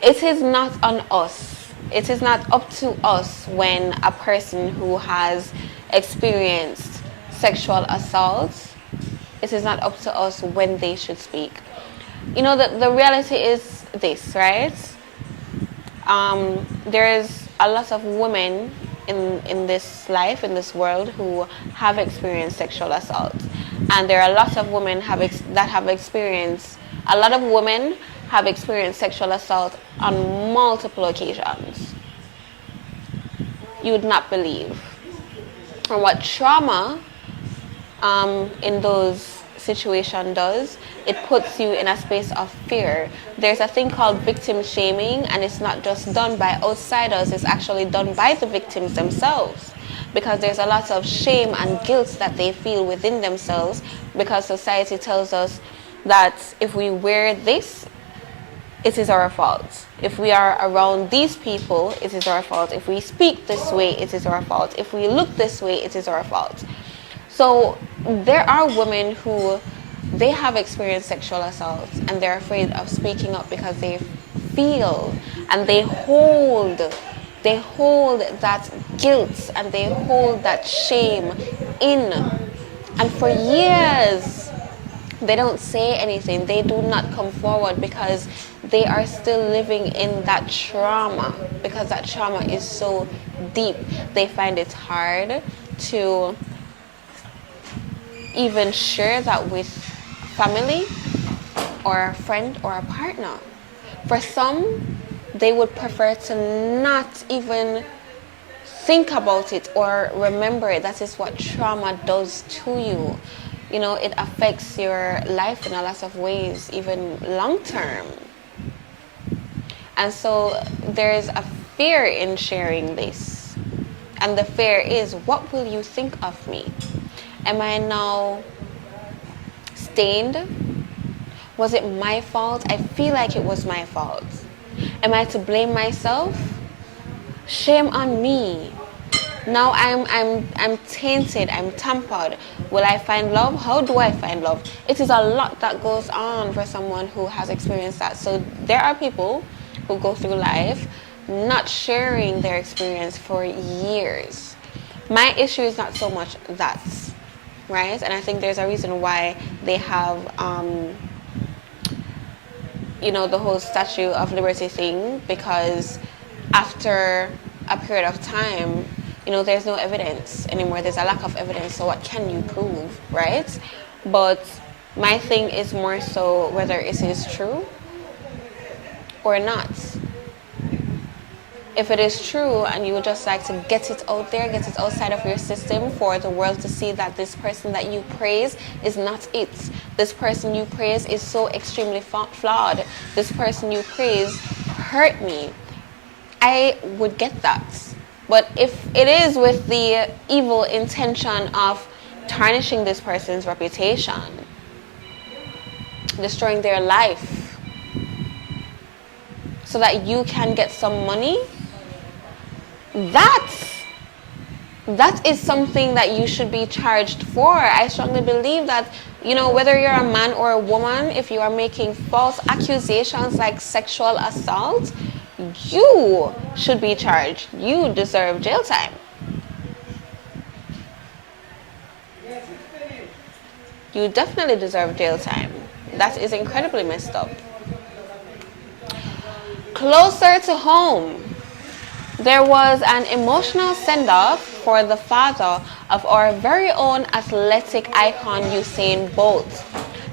it is not on us. It is not up to us when a person who has experienced sexual assault, it is not up to us when they should speak. The reality is this, right? There is a lot of women in this life, in this world, who have experienced sexual assault. And there are a lot of women a lot of women have experienced sexual assault on multiple occasions. You would not believe. And what trauma in those situation does, it puts you in a space of fear. There's a thing called victim shaming, and it's not just done by outsiders, it's actually done by the victims themselves, because there's a lot of shame and guilt that they feel within themselves, because society tells us that if we wear this, it is our fault. If we are around these people, it is our fault. If we speak this way, it is our fault. If we look this way, it is our fault. So there are women who they have experienced sexual assault and they're afraid of speaking up because they feel and they hold that guilt and they hold that shame in. And for years, they don't say anything. They do not come forward because they are still living in that trauma, because that trauma is so deep. They find it hard to even share that with family or a friend or a partner. For some, they would prefer to not even think about it or remember it. That is what trauma does to you. You know, it affects your life in a lot of ways, even long term. And so there's a fear in sharing this. And the fear is, what will you think of me? Am I now stained? Was it my fault? I feel like it was my fault. Am I to blame myself? Shame on me. Now I'm tainted, I'm tampered. Will I find love? How do I find love? It is a lot that goes on for someone who has experienced that. So there are people who go through life not sharing their experience for years. My issue is not so much that, right? And I think there's a reason why they have, you know, the whole Statue of Liberty thing, because after a period of time, you know, there's no evidence anymore. There's a lack of evidence. So what can you prove, right? But my thing is more so whether it is true or not. If it is true and you would just like to get it out there, get it outside of your system for the world to see that this person that you praise is not it. This person you praise is so extremely flawed. This person you praise hurt me. I would get that. But if it is with the evil intention of tarnishing this person's reputation, destroying their life, so that you can get some money, that is something that you should be charged for. I strongly believe that, you know, whether you're a man or a woman, if you are making false accusations like sexual assault, you should be charged. You deserve jail time. You definitely deserve jail time. That is incredibly messed up. Closer to home, there was an emotional send-off for the father of our very own athletic icon, Usain Bolt.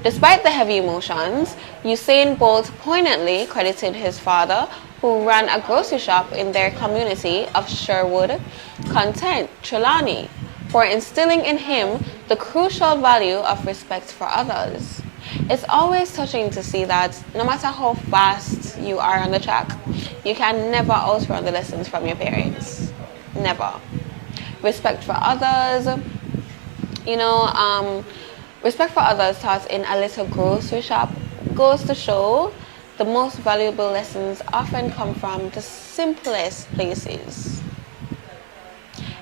Despite the heavy emotions, Usain Bolt poignantly credited his father, who ran a grocery shop in their community of Sherwood, Content, Trelawney, for instilling in him the crucial value of respect for others. It's always touching to see that no matter how fast you are on the track, you can never outrun the lessons from your parents. Never. Respect for others, you know, respect for others taught in a little grocery shop goes to show the most valuable lessons often come from the simplest places.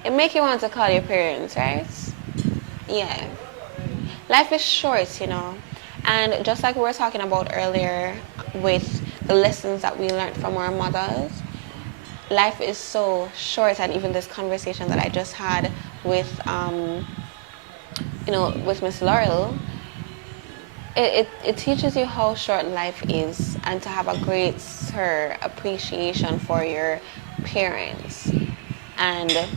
It makes you want to call your parents, right? Yeah. Life is short, you know. And just like we were talking about earlier with the lessons that we learned from our mothers, life is so short. And even this conversation that I just had with, you know, with Miss Laurel, it teaches you how short life is and to have a greater appreciation for your parents and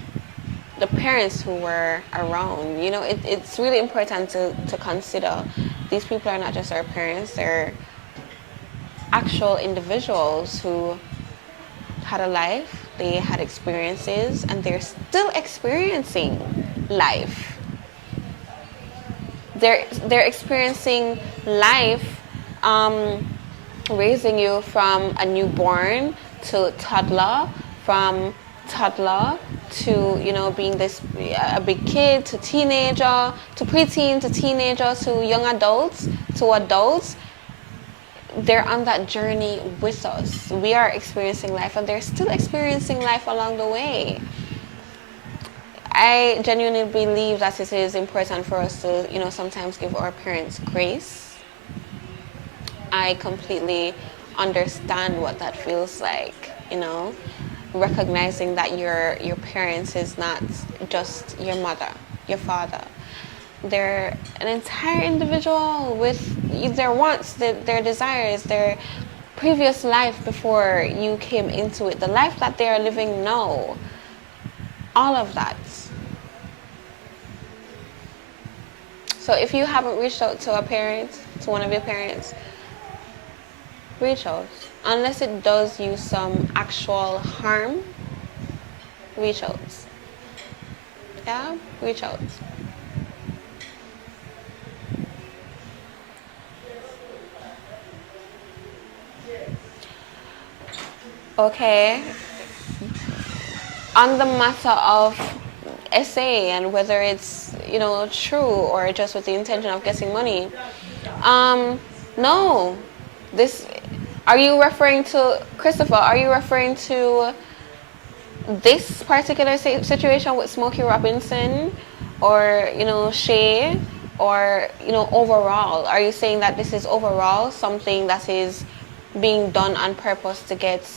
the parents who were around. You know, it's really important to consider these people are not just our parents, they're actual individuals who had a life, they had experiences, and they're still experiencing life. They're experiencing life, raising you from a newborn to toddler, from toddler to, you know, being this a big kid to teenager to preteen to teenager to young adults to adults, they're on that journey with us. We are experiencing life and they're still experiencing life along the way. I genuinely believe that it is important for us to, you know, sometimes give our parents grace. I completely understand what that feels like, you know, recognizing that your parents is not just your mother, your father. They're an entire individual with their wants, their desires, their previous life before you came into it, the life that they are living now, all of that. So if you haven't reached out to a parent, to one of your parents, reach out. Unless it does you some actual harm, reach out. Yeah, reach out. Okay. On the matter of essay and whether it's, you know, true or just with the intention of getting money, no. This, are you referring to, Christopher, are you referring to this particular situation with Smokey Robinson or, you know, Shay, or, you know, overall? Are you saying that this is overall something that is being done on purpose to get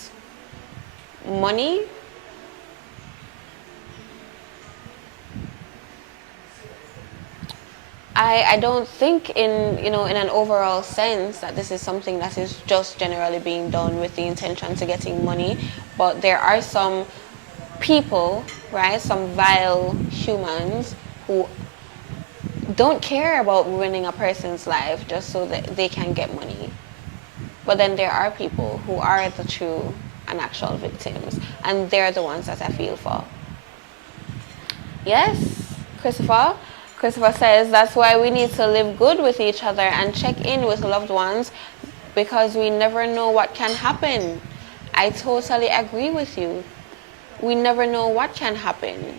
money? I don't think in, you know, in an overall sense that this is something that is just generally being done with the intention to getting money, but there are some people, right, some vile humans who don't care about ruining a person's life just so that they can get money. But then there are people who are the true and actual victims, and they're the ones that I feel for. Yes, Christopher. Christopher says that's why we need to live good with each other and check in with loved ones, because we never know what can happen. I totally agree with you. We never know what can happen.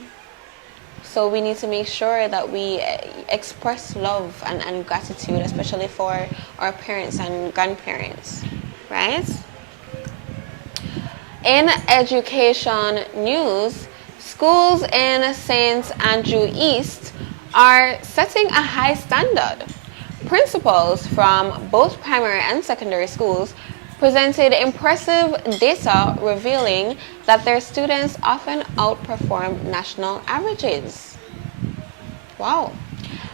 So we need to make sure that we express love and gratitude, especially for our parents and grandparents, right? In education news, schools in St. Andrew East are setting a high standard. Principals from both primary and secondary schools presented impressive data revealing that their students often outperform national averages. Wow.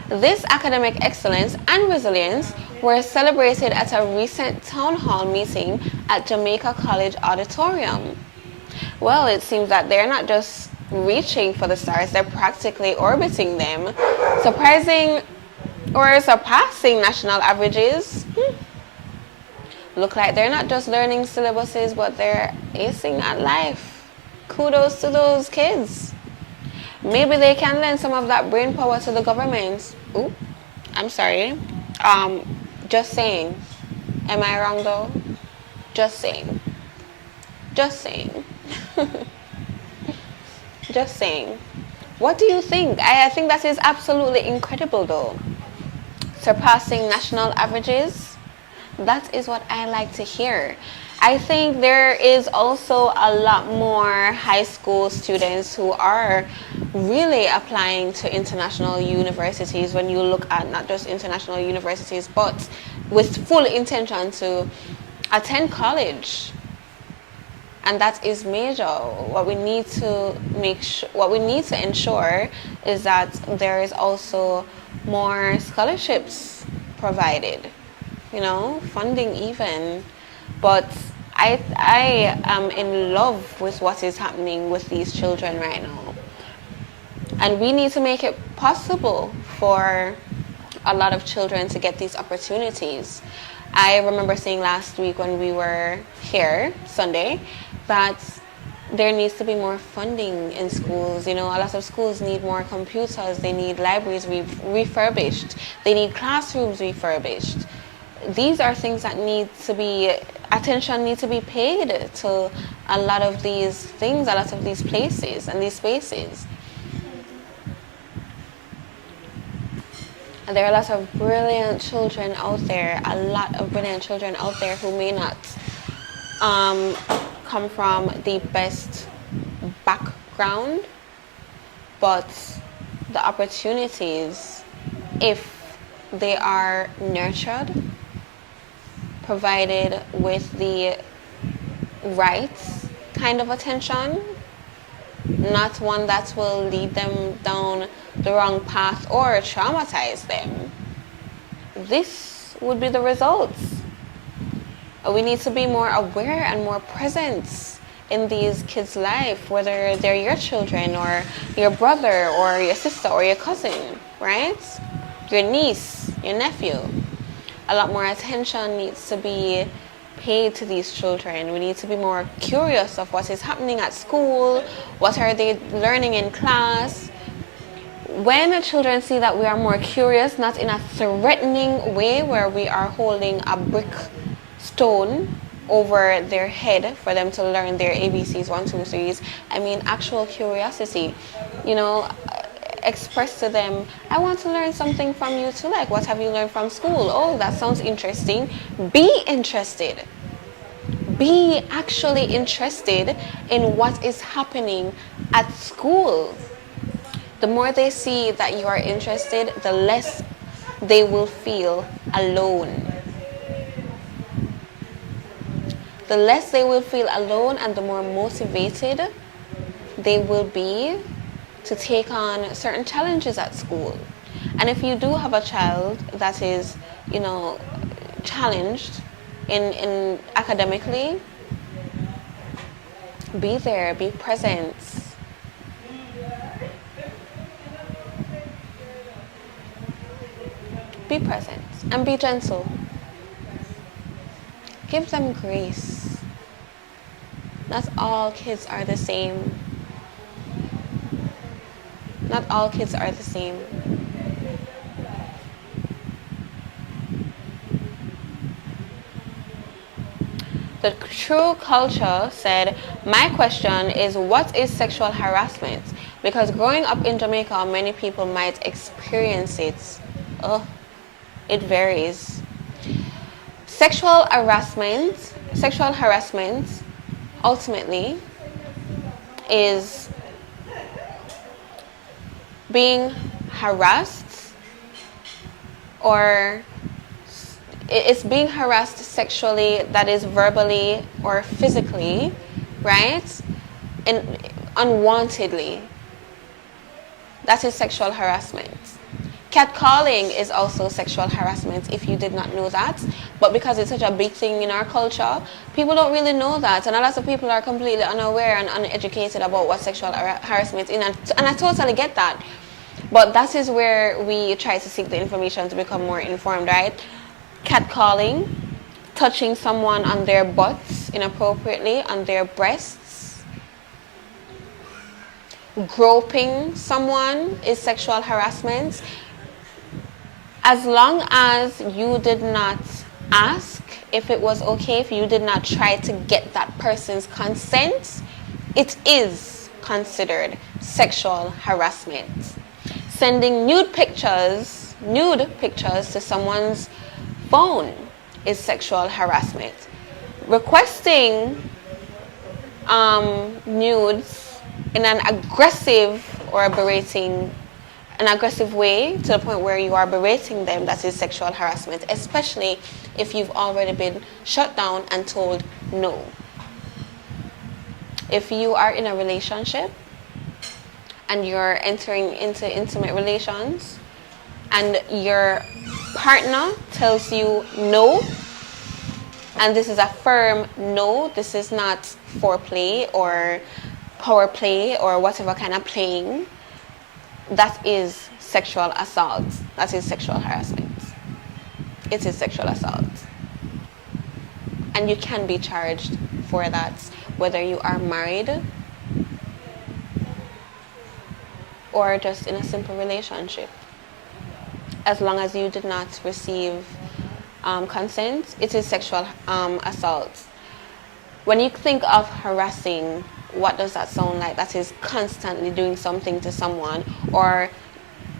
This academic excellence and resilience were celebrated at a recent town hall meeting at Jamaica College Auditorium. Well, it seems that they're not just reaching for the stars, they're practically orbiting them, surprising or surpassing national averages. Look like they're not just learning syllabuses, but they're acing at life. Kudos to those kids. Maybe they can lend some of that brain power to the government. Ooh, I'm sorry. Just saying. Am I wrong though? Just saying. Just saying. Just saying. What do you think? I think that is absolutely incredible though. Surpassing national averages. That is what I like to hear. I think there is also a lot more high school students who are really applying to international universities when you look at not just international universities, but with full intention to attend college. And that is major. What we need to ensure is that there is also more scholarships provided, you know, funding even. But I am in love with what is happening with these children right now. And we need to make it possible for a lot of children to get these opportunities. I remember saying last week when we were here, Sunday, that there needs to be more funding in schools. You know, a lot of schools need more computers, they need libraries refurbished, they need classrooms refurbished. These are things that need to be attention needs to be paid to a lot of these things, a lot of these places and these spaces. And there are a lot of brilliant children out there, who may not come from the best background, but the opportunities, if they are nurtured, provided with the right kind of attention, not one that will lead them down the wrong path or traumatize them, this would be the results. We need to be more aware and more present in these kids' life, whether they're your children or your brother or your sister or your cousin, right? Your niece, your nephew. A lot more attention needs to be paid to these children. We need to be more curious of what is happening at school, what are they learning in class. When children see that we are more curious, not in a threatening way where we are holding a brick stone over their head for them to learn their ABCs, 1, 2, 3s. I mean actual curiosity. Express to them, I want to learn something from you too. Like, what have you learned from school? Oh, that sounds interesting. Be interested. Be actually interested in what is happening at school. The more they see that you are interested, the less they will feel alone. The less they will feel alone, and the more motivated they will be to take on certain challenges at school. And if you do have a child that is, challenged in academically, be there, be present. Be present and be gentle. Give them grace. Not all kids are the same. Not all kids are the same. The True Culture said, my question is, what is sexual harassment? Because growing up in Jamaica, many people might experience it. It varies. Sexual harassment ultimately is being harassed, or it's being harassed sexually, that is verbally or physically, right? And unwantedly. That is sexual harassment. Catcalling is also sexual harassment, if you did not know that. But because it's such a big thing in our culture, people don't really know that. And a lot of people are completely unaware and uneducated about what sexual harassment is. And I totally get that. But that is where we try to seek the information to become more informed, right? Catcalling, touching someone on their butts inappropriately, on their breasts. Groping someone is sexual harassment. As long as you did not ask if it was okay, if you did not try to get that person's consent, it is considered sexual harassment. Sending nude pictures to someone's phone is sexual harassment. Requesting nudes in an aggressive way to the point where you are berating them, that is sexual harassment, especially if you've already been shut down and told no. If you are in a relationship and you're entering into intimate relations and your partner tells you no, and this is a firm no, this is not foreplay or power play or whatever kind of playing, that is sexual assault. That is sexual harassment. It is sexual assault. And you can be charged for that, whether you are married or just in a simple relationship. As long as you did not receive consent, it is sexual assault. When you think of harassing, what does that sound like? That is constantly doing something to someone, or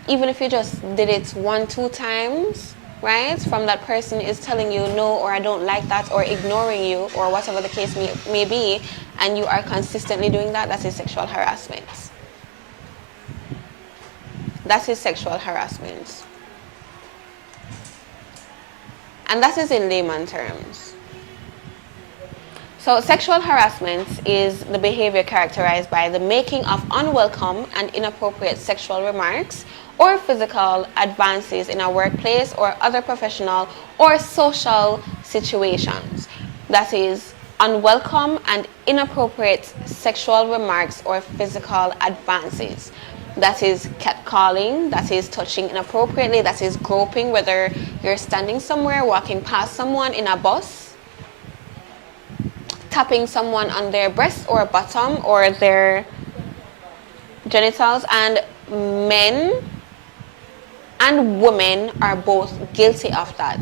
even if you just did it 1-2 times, right? From that person is telling you no, or I don't like that, or ignoring you, or whatever the case may be, and you are consistently doing that, that is sexual harassment. That is sexual harassment. And that is in layman terms. So sexual harassment is the behavior characterized by the making of unwelcome and inappropriate sexual remarks or physical advances in a workplace or other professional or social situations. That is unwelcome and inappropriate sexual remarks or physical advances. That is catcalling, that is touching inappropriately, that is groping, whether you're standing somewhere, walking past someone in a bus, tapping someone on their breast or bottom or their genitals. And men and women are both guilty of that.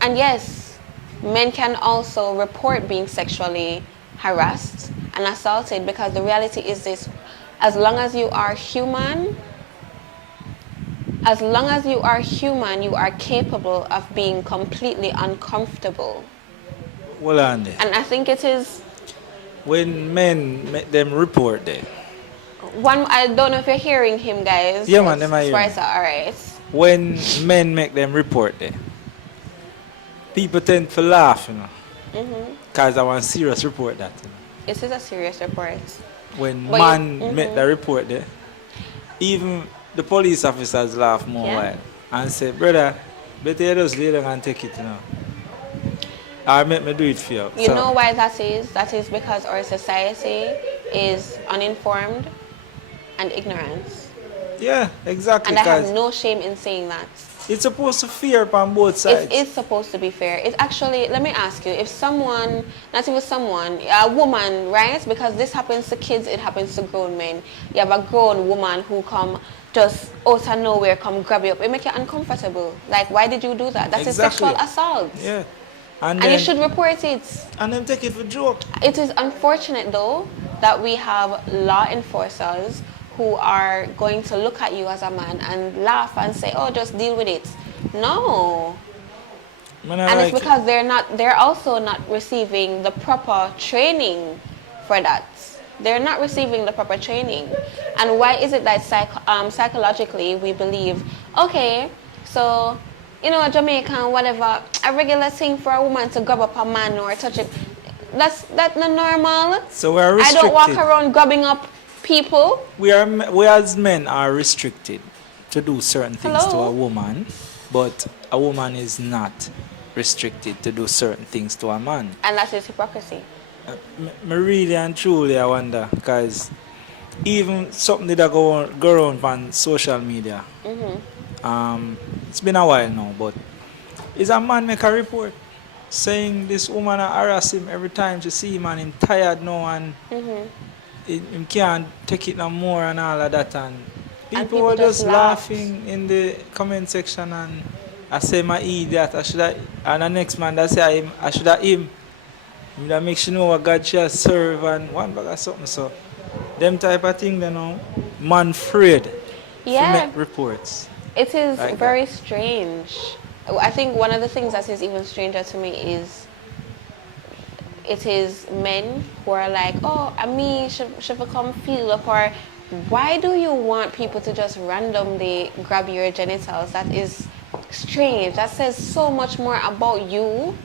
And yes, men can also report being sexually harassed and assaulted, because the reality is this: as long as you are human, you are capable of being completely uncomfortable. Well, Andy. And I think it is When men make them report them. one. I don't know if you're hearing him, guys. Yeah, man, them are hearing. All right. When men make them report them, people tend to laugh, you know. Because I want serious report that, you know. This is a serious report. When But man make the report there, even the police officers laugh more Yeah. while and say, brother, better you just lay down and take it, you know. Or make me do it for you. You know why that is? That is because our society is uninformed and ignorant. Yeah, exactly. And I have 'cause no shame in saying that. it's supposed to fear on both sides. It is supposed to be fair. It actually, let me ask you, if someone, not even someone, a woman, right? Because this happens to kids, it happens to grown men. You have a grown woman who come just out of nowhere, come grab you up. It make you uncomfortable. Like, why did you do that? That's Exactly. a sexual assault. Yeah. And you should report it. And then take it for joke. It is unfortunate, though, that we have law enforcers who are going to look at you as a man and laugh and say, oh, just deal with it. No. And it's because they're also not receiving the proper training for that. They're not receiving the proper training. And why is it that psychologically we believe, okay, so, you know, Jamaican, whatever, a regular thing for a woman to grab up a man or touch it, that's not normal. So we're restricted. I don't walk around grabbing up people. We as men are restricted to do certain things to a woman, but a woman is not restricted to do certain things to a man. And that is hypocrisy. Me really and truly I wonder, because even something that go around on social media, it's been a while now, but is a man make a report saying this woman harass him every time she see him and him tired now and him can't take it no more and all of that, and people were just laughing in the comment section, and I say my idiot, and the next man that say I should have him that makes you know what God shall serve and one bag of something. So them type of thing, you know, man afraid to make reports. It is like very strange. I think one of the things that is even stranger to me is it is men who are like, oh, me should come feel up, or why do you want people to just randomly grab your genitals? That is strange. That says so much more about you.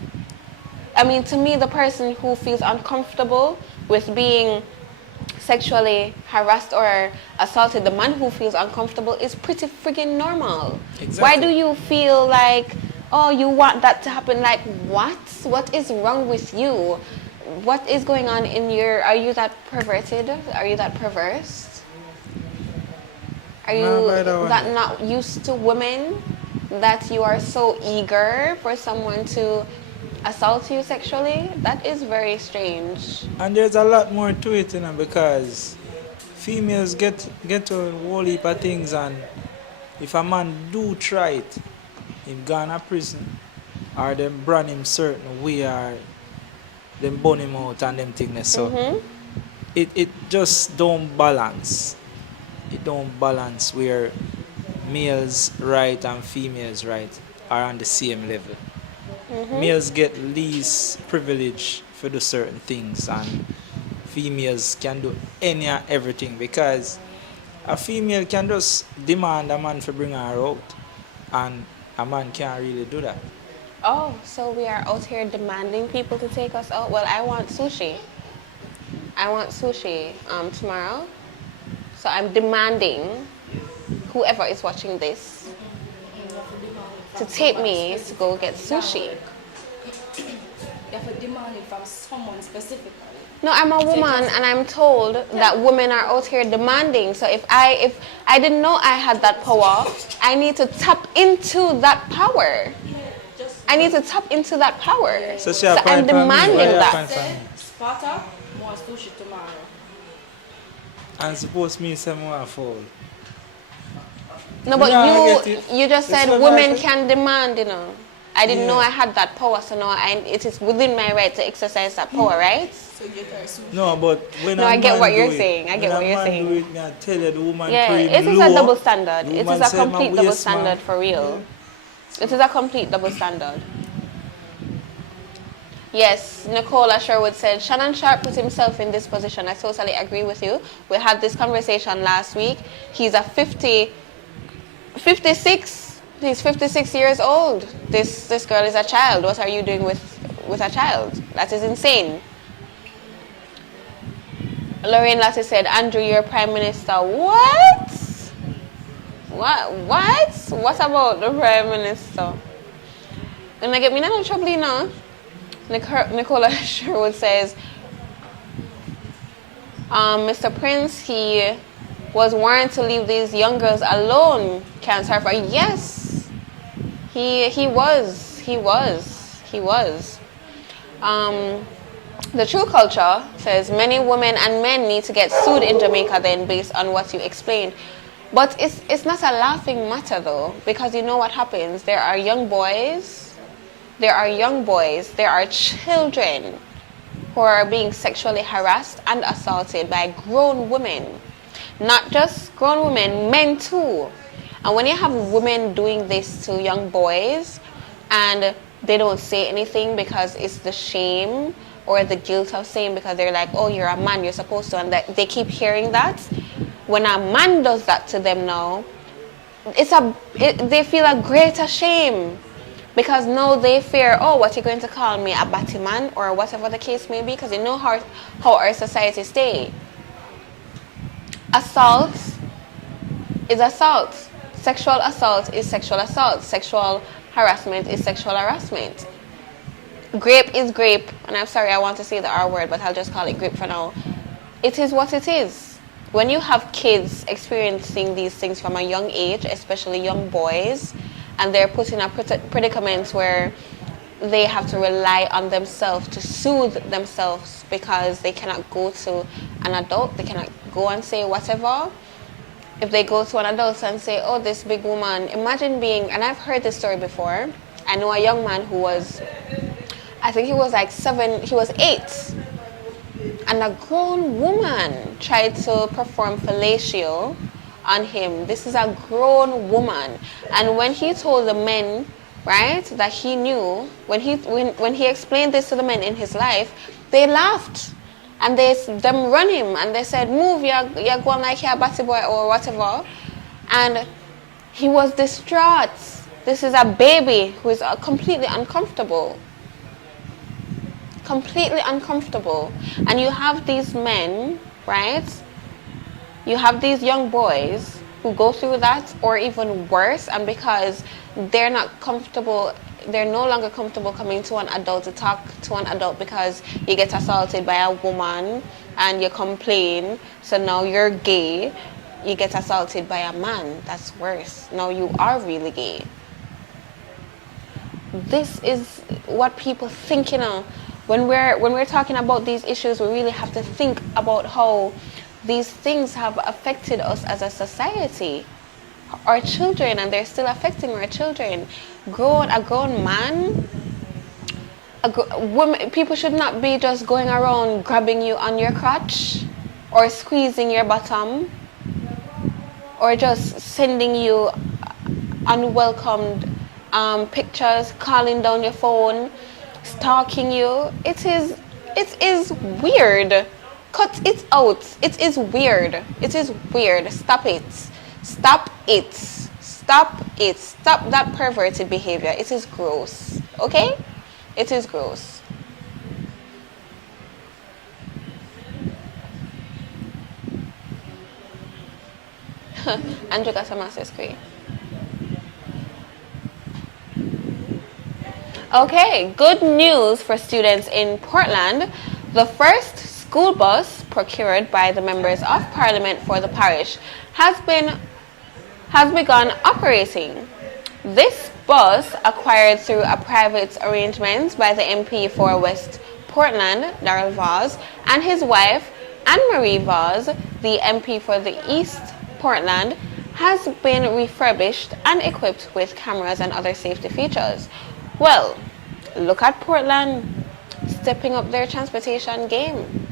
I mean, to me, the person who feels uncomfortable with being sexually harassed or assaulted, the man who feels uncomfortable is pretty friggin' normal. Exactly. Why do you feel like, oh, you want that to happen? Like, what? What is wrong with you? What is going on in are you that perverted? Are you that perverse? Are you that not used to women? That you are so eager for someone to assault you sexually? That is very strange. And there's a lot more to it, you know, because females get to a whole heap of things, and if a man do try it, him gone to prison, or them brand him certain way, or them burn him out and them things. So it just don't balance. It don't balance where males right and females right are on the same level. Males get least privilege for do certain things, and females can do any and everything, because a female can just demand a man to bring her out, and a man can't really do that. Oh, so we are out here demanding people to take us out? Well, I want sushi. I want sushi tomorrow. So I'm demanding whoever is watching this to take me to go get sushi. You have to demand it from someone specifically. No, I'm a woman, and I'm told that women are out here demanding. So if I didn't know I had that power, I need to tap into that power. I need to tap into that power. So I'm demanding that. Sparta, more sushi tomorrow. And suppose me say more foul. No, but Yeah, I get you just It's said not women right. can demand, you know. I didn't know Yeah. I had that power, so now it is within my right to exercise that power, right? So you get her sushi. No, but when No, a I get man what do you're it, saying. I get what when a you're man saying. do it, me I tell you, the woman Yeah, cream it is low, a double standard. the It woman is a say, "My complete double waist, man." standard for real. It is a complete double standard. Yes, Nicola Sherwood said, Shannon Sharp put himself in this position. I totally agree with you. We had this conversation last week. He's a 56. He's 56 years old. This girl is a child. What are you doing with a child? That is insane. Lorraine Lassie said, Andrew, you're Prime Minister. What? What? What about the Prime Minister? And I get me in no trouble, you know. Nicola Sherwood says, Mr. Prince, he was warned to leave these young girls alone. Can't suffer. Yes, he was. The True Culture says many women and men need to get sued in Jamaica then, based on what you explained. But it's not a laughing matter though, because you know what happens. There are young boys, there are children who are being sexually harassed and assaulted by grown women. Not just grown women, men too. And when you have women doing this to young boys and they don't say anything because it's the shame or the guilt of saying, because they're like, oh, you're a man, you're supposed to, and they keep hearing that. When a man does that to them now, they feel a greater shame, because now they fear, oh, what you're going to call me, a batty man, or whatever the case may be, because you know how our society stay. Assault is assault. Sexual assault is sexual assault. Sexual harassment is sexual harassment. Grape is grape, and I'm sorry I want to say the R word, but I'll just call it grape for now. It is what it is. When you have kids experiencing these things from a young age, especially young boys, and they're put in a predicament where they have to rely on themselves to soothe themselves because they cannot go to an adult, they cannot go and say whatever. If they go to an adult and say, oh, this big woman, imagine being, and I've heard this story before, I know a young man who was, I think he was like 8, and a grown woman tried to perform fellatio on him. This is a grown woman, and when he told the men, right, that he knew, when he explained this to the men in his life, they laughed, and them run him, and they said, move, you're going like you're a batty boy or whatever, and he was distraught. This is a baby who is completely uncomfortable. Completely uncomfortable. And you have these men, right? You have these young boys who go through that, or even worse, and because they're not comfortable, they're no longer comfortable coming to an adult to talk to an adult because you get assaulted by a woman and you complain, so now you're gay, you get assaulted by a man. That's worse. Now you are really gay. This is what people think, you know. When we're talking about these issues, we really have to think about how these things have affected us as a society. our children, and they're still affecting our children. A grown man, women, people should not be just going around grabbing you on your crotch or squeezing your bottom or just sending you unwelcomed pictures, calling down your phone, stalking you. It is weird. Cut it out. It is weird. It is weird. Stop it. Stop it. Stop it. Stop that perverted behavior. It is gross. Okay? It is gross. Andrew got some access screen. Okay, good news for students in Portland. The first school bus procured by the members of Parliament for the parish has begun operating. This bus, acquired through a private arrangement by the MP for West Portland, Laurel Vaz, and his wife, Anne-Marie Vaz, the MP for the East Portland, has been refurbished and equipped with cameras and other safety features. Well, look at Portland stepping up their transportation game.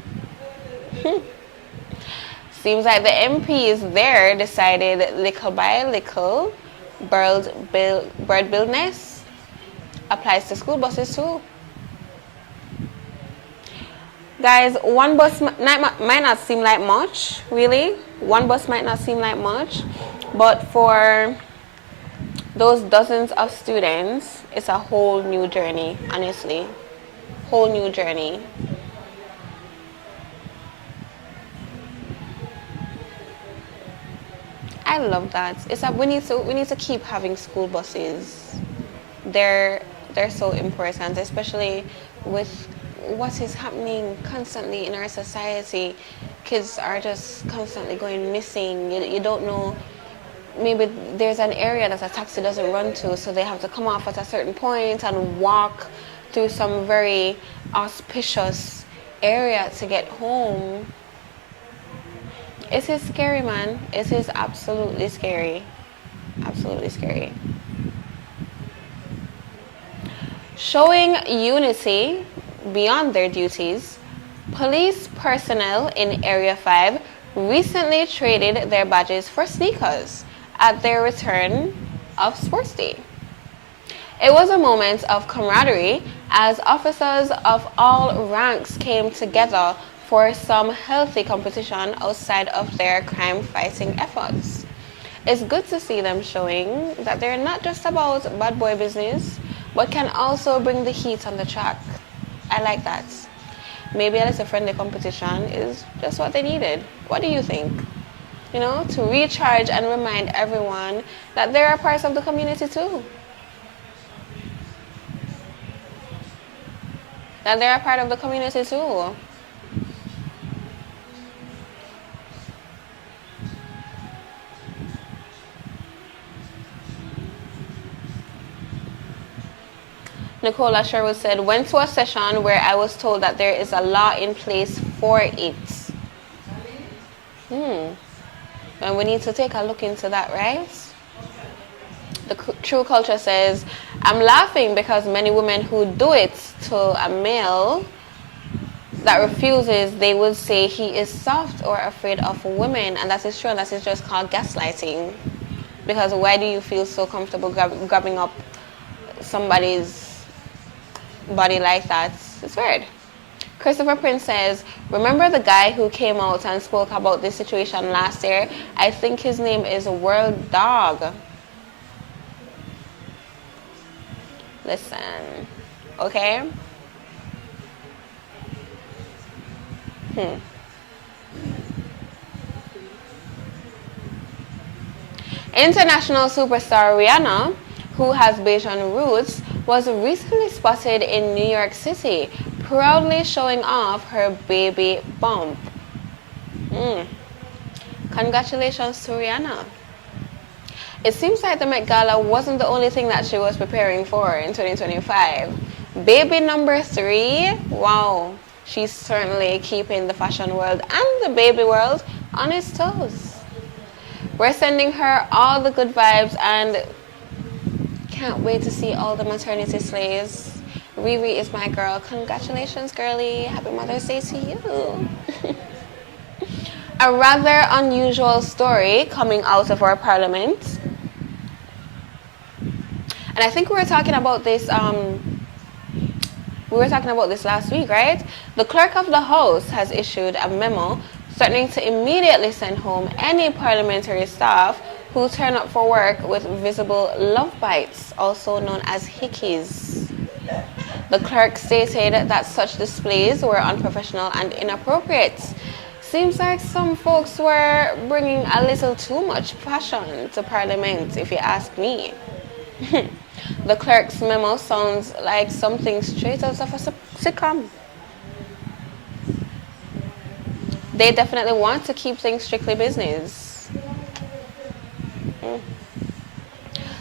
Seems like the MPs there decided little by little, bird buildness applies to school buses too. Guys, one bus might not seem like much, really. One bus might not seem like much, but for those dozens of students, it's a whole new journey, honestly. Whole new journey. I love that. We need to keep having school buses. They're so important, especially with what is happening constantly in our society. Kids are just constantly going missing. You don't know, maybe there's an area that a taxi doesn't run to, so they have to come off at a certain point and walk through some very auspicious area to get home. It is scary, man. It is absolutely scary. Absolutely scary. Showing unity beyond their duties, police personnel in Area 5 recently traded their badges for sneakers at their return of Sports Day. It was a moment of camaraderie as officers of all ranks came together for some healthy competition outside of their crime-fighting efforts. It's good to see them showing that they're not just about bad boy business, but can also bring the heat on the track. I like that. Maybe a little friendly competition is just what they needed. What do you think? You know, to recharge and remind everyone that they are parts of the community too. That they're a part of the community too. Nicola Sherwood said, went to a session where I was told that there is a law in place for it. And we need to take a look into that, right? The True Culture says, I'm laughing because many women who do it to a male that refuses, they would say he is soft or afraid of women. And that is true, and that is just called gaslighting. Because why do you feel so comfortable grabbing up somebody's body like that? It's weird. Christopher Prince says, remember the guy who came out and spoke about this situation last year? I think his name is World Dog. Listen, okay? International superstar Rihanna, who has Bayesian roots, was recently spotted in New York City, proudly showing off her baby bump. Congratulations to Rihanna. It seems like the Met Gala wasn't the only thing that she was preparing for in 2025. Baby number 3, wow, she's certainly keeping the fashion world and the baby world on its toes. We're sending her all the good vibes and can't wait to see all the maternity slays. Riri is my girl. Congratulations, girlie. Happy Mother's Day to you. A rather unusual story coming out of our parliament. And I think we were talking about this last week, right? The clerk of the House has issued a memo threatening to immediately send home any parliamentary staff who turn up for work with visible love bites, also known as hickeys. The clerk stated that such displays were unprofessional and inappropriate. Seems like some folks were bringing a little too much passion to Parliament, if you ask me. The clerk's memo sounds like something straight out of a sitcom. They definitely want to keep things strictly business.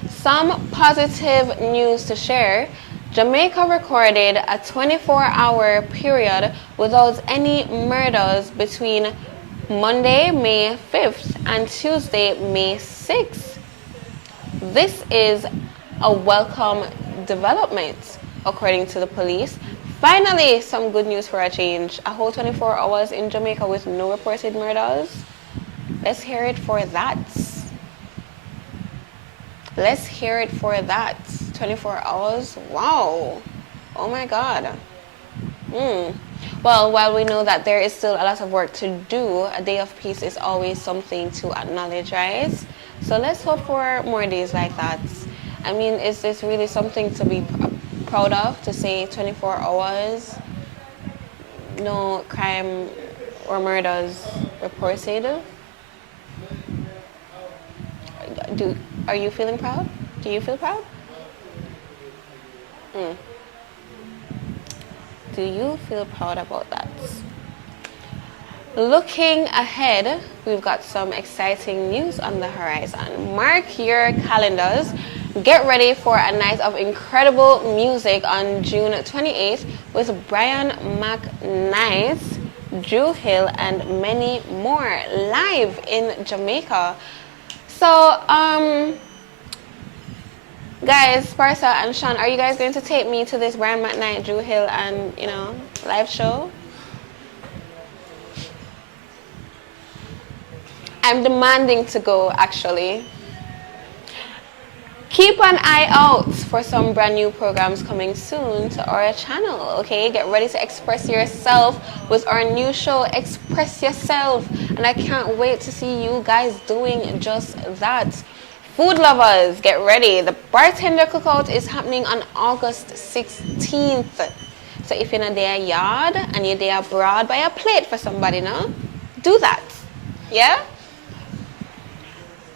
Some positive news to share. Jamaica recorded a 24-hour period without any murders between Monday, May 5th and Tuesday, May 6th. This is a welcome development, according to the police. Finally, some good news for a change. A whole 24 hours in Jamaica with no reported murders. Let's hear it for that. Let's hear it for that. 24 hours? Wow. Oh my God. Well, while we know that there is still a lot of work to do, a day of peace is always something to acknowledge, right? So let's hope for more days like that. I mean, is this really something to be proud of, to say 24 hours, no crime or murders reported? Are you feeling proud? Do you feel proud? Do you feel proud about that? Looking ahead, we've got some exciting news on the horizon. Mark your calendars. Get ready for a night of incredible music on June 28th with Brian McKnight, Drew Hill, and many more live in Jamaica. So, guys, Sparsa and Sean, are you guys going to take me to this Brian McKnight, Drew Hill, and, live show? I'm demanding to go, actually. Keep an eye out for some brand new programs coming soon to our channel, okay? Get ready to express yourself with our new show, Express Yourself. And I can't wait to see you guys doing just that. Food lovers, get ready. The Bartender Cookout is happening on August 16th. So if you're in their yard and you're there abroad, buy a plate for somebody, no? Do that, yeah?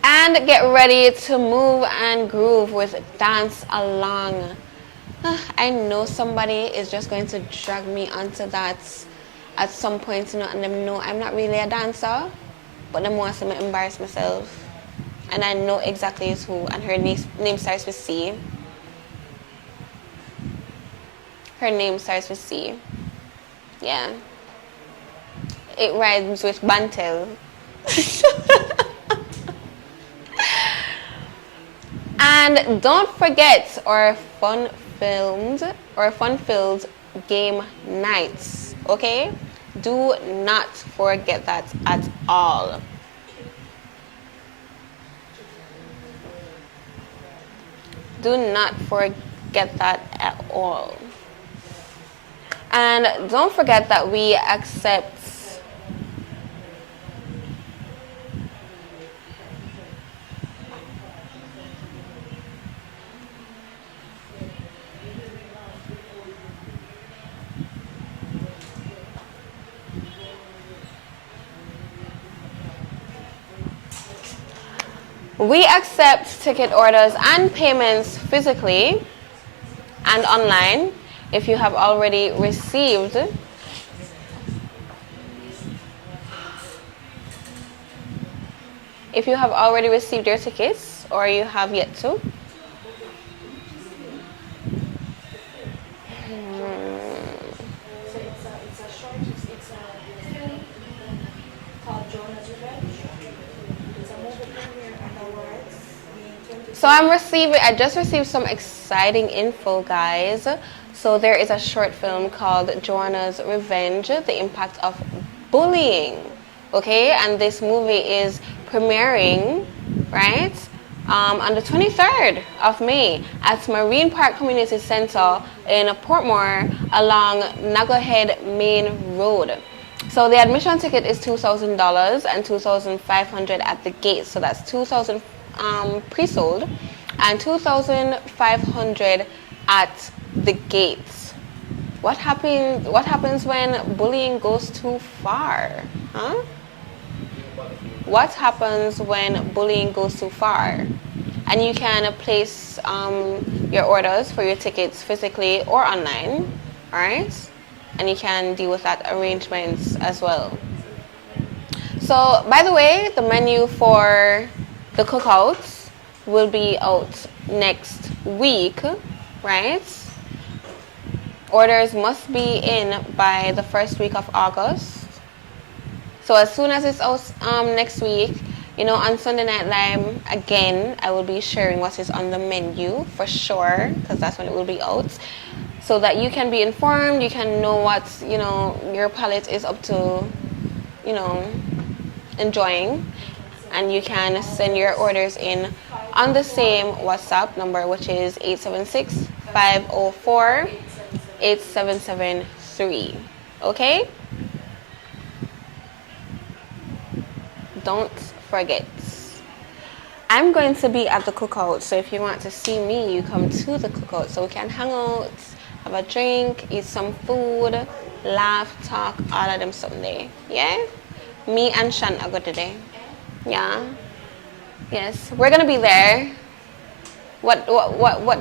And get ready to move and groove with Dance Along. I know somebody is just going to drag me onto that at some point, and them know I'm not really a dancer, but them wants to embarrass myself. And I know exactly who, and her name starts with C. Her name starts with C. Yeah. It rhymes with Bantel. And don't forget our fun-filled game nights, okay? Do not forget that at all. Do not forget that at all. And don't forget that we accept ticket orders and payments physically and online. If you have already received your tickets, or you have yet to, So I just received some exciting info, guys. So there is a short film called Joanna's Revenge, the impact of bullying. Okay, and this movie is premiering, right, on the 23rd of May at Marine Park Community Center in Portmore along Nugget Main Road. So the admission ticket is $2,000 and $2,500 at the gate. So that's $2,000 pre-sold and $2,500 at the gates. What happens when bullying goes too far? Huh? What happens when bullying goes too far? And you can place your orders for your tickets physically or online, all right? And you can deal with that arrangements as well. So, by the way, the menu for the cookouts will be out next week, right? Orders must be in by the first week of August. So as soon as it's out next week, you know, on Sunday Night Lyme, again, I will be sharing what is on the menu for sure, because that's when it will be out. So that you can be informed, you can know what, you know, your palate is up to, you know, enjoying. And you can send your orders in on the same WhatsApp number, which is 876-504-8773. Okay? Don't forget. I'm going to be at the cookout, so if you want to see me, you come to the cookout so we can hang out, have a drink, eat some food, laugh, talk, all of them someday. Yeah? Me and Shan are good today. Yeah. Yes. We're gonna be there. What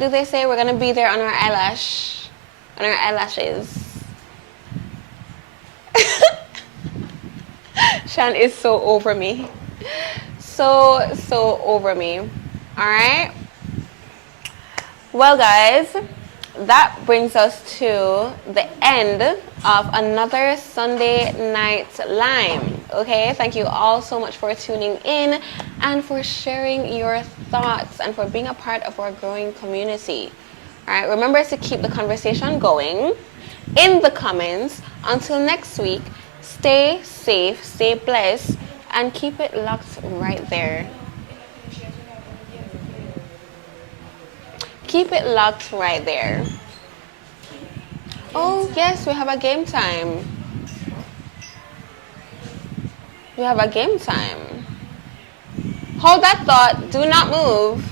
do they say? We're gonna be there on our eyelashes. Shan is so over me. So over me. Alright. Well guys, that brings us to the end of another Sunday Night Lyme. Okay, thank you all so much for tuning in and for sharing your thoughts and for being a part of our growing community. All right, remember to keep the conversation going in the comments. Until next week, stay safe, stay blessed, and keep it locked right there. Keep it locked right there. Oh, yes, we have a game time. We have a game time. Hold that thought. Do not move.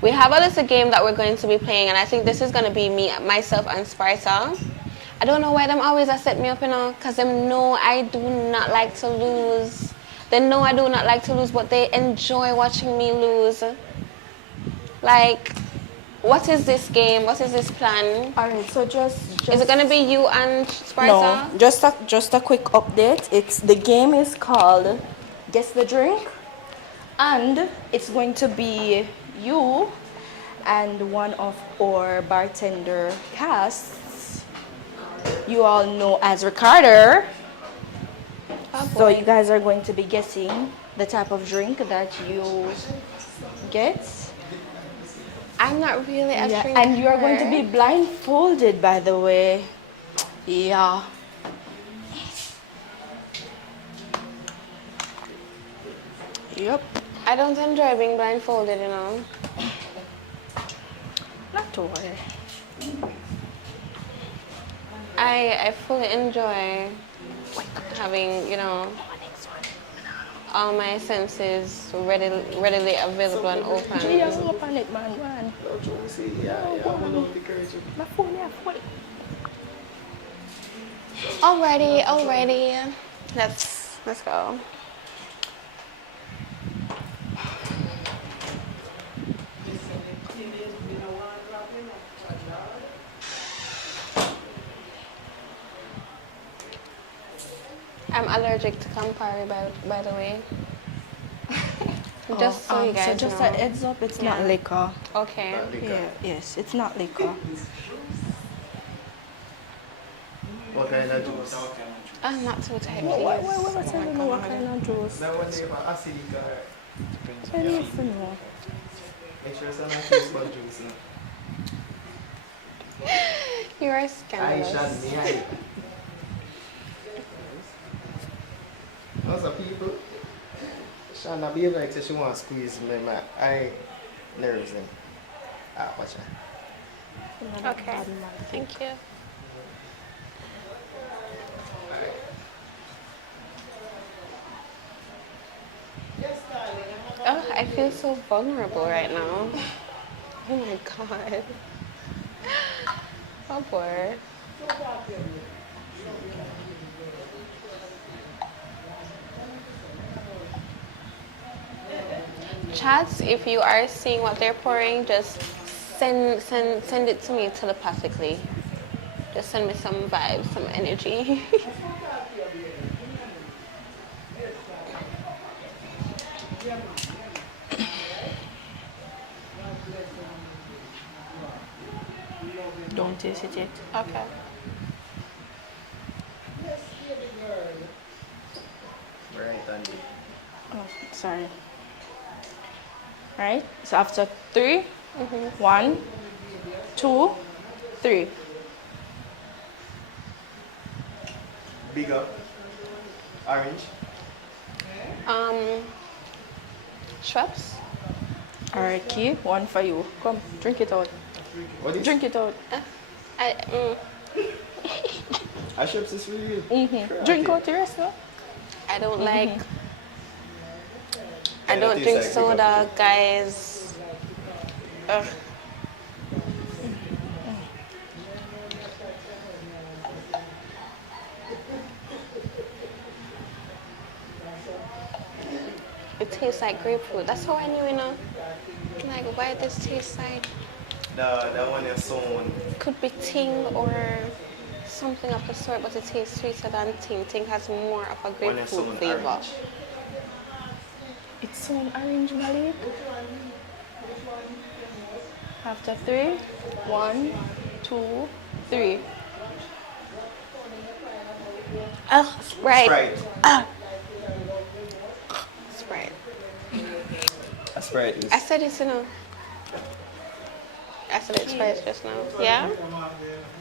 We have a little game that we're going to be playing, and I think this is going to be myself, and Sparta. I don't know why them always set me up, you know, because them know I do not like to lose. They know I do not like to lose, but they enjoy watching me lose. Like, what is this game? What is this plan? All right, so just Is it going to be you and Sparta? No, just a quick update. The game is called Guess the Drink, and it's going to be you and one of our bartender casts. You all know as Ricardo. Oh, So you guys are going to be guessing the type of drink that you get. I'm not really a drinker. And you are going to be blindfolded, by the way. Yeah. Yep. I don't enjoy being blindfolded, you know. Not to worry. I fully enjoy having, you know, all my senses readily available and open. Just open it, man. Alrighty. Let's go. I'm allergic to Campari, by the way. Just so you guys so just know. a heads up, it's not liquor. Okay. Yeah, yes, it's not liquor. What kind of juice? I'm not too tight. What kind of juice? That one they have acidic. I need to know. Xpressionz and taste bud juice. You are I scandalous. shall me eye. Lots of people. Shana behave like say she want to squeeze me my eye nerves in. Ah, watch that. Okay. Thank you. Oh, I feel so vulnerable right now. Oh my god. Oh boy. Chats, if you are seeing what they're pouring, just send it to me telepathically. Just send me some vibes, some energy. Don't taste it yet. Okay. Right, Andy. Oh, sorry. Right? So after 3, 1, 2, 3. Bigger. Orange. Schweppes? Alright, Key, one for you. Come, drink it out. What is Drink it out. Schweppes is really Drink out the rest, no? I don't like. I Yeah, don't it drink tastes like soda, guys. Ugh. It tastes like grapefruit. That's how I knew, you know. Like, why this tastes like that one is so could be ting or something of the sort, but it tastes sweeter than ting. Ting has more of a one is so grapefruit flavor. orange. It's so orange, Malik. After 3, 1, 2, 3. Ugh, Sprite. Sprite. Sprite. A Sprite is. I said it, you know. I said it twice just now. Yeah?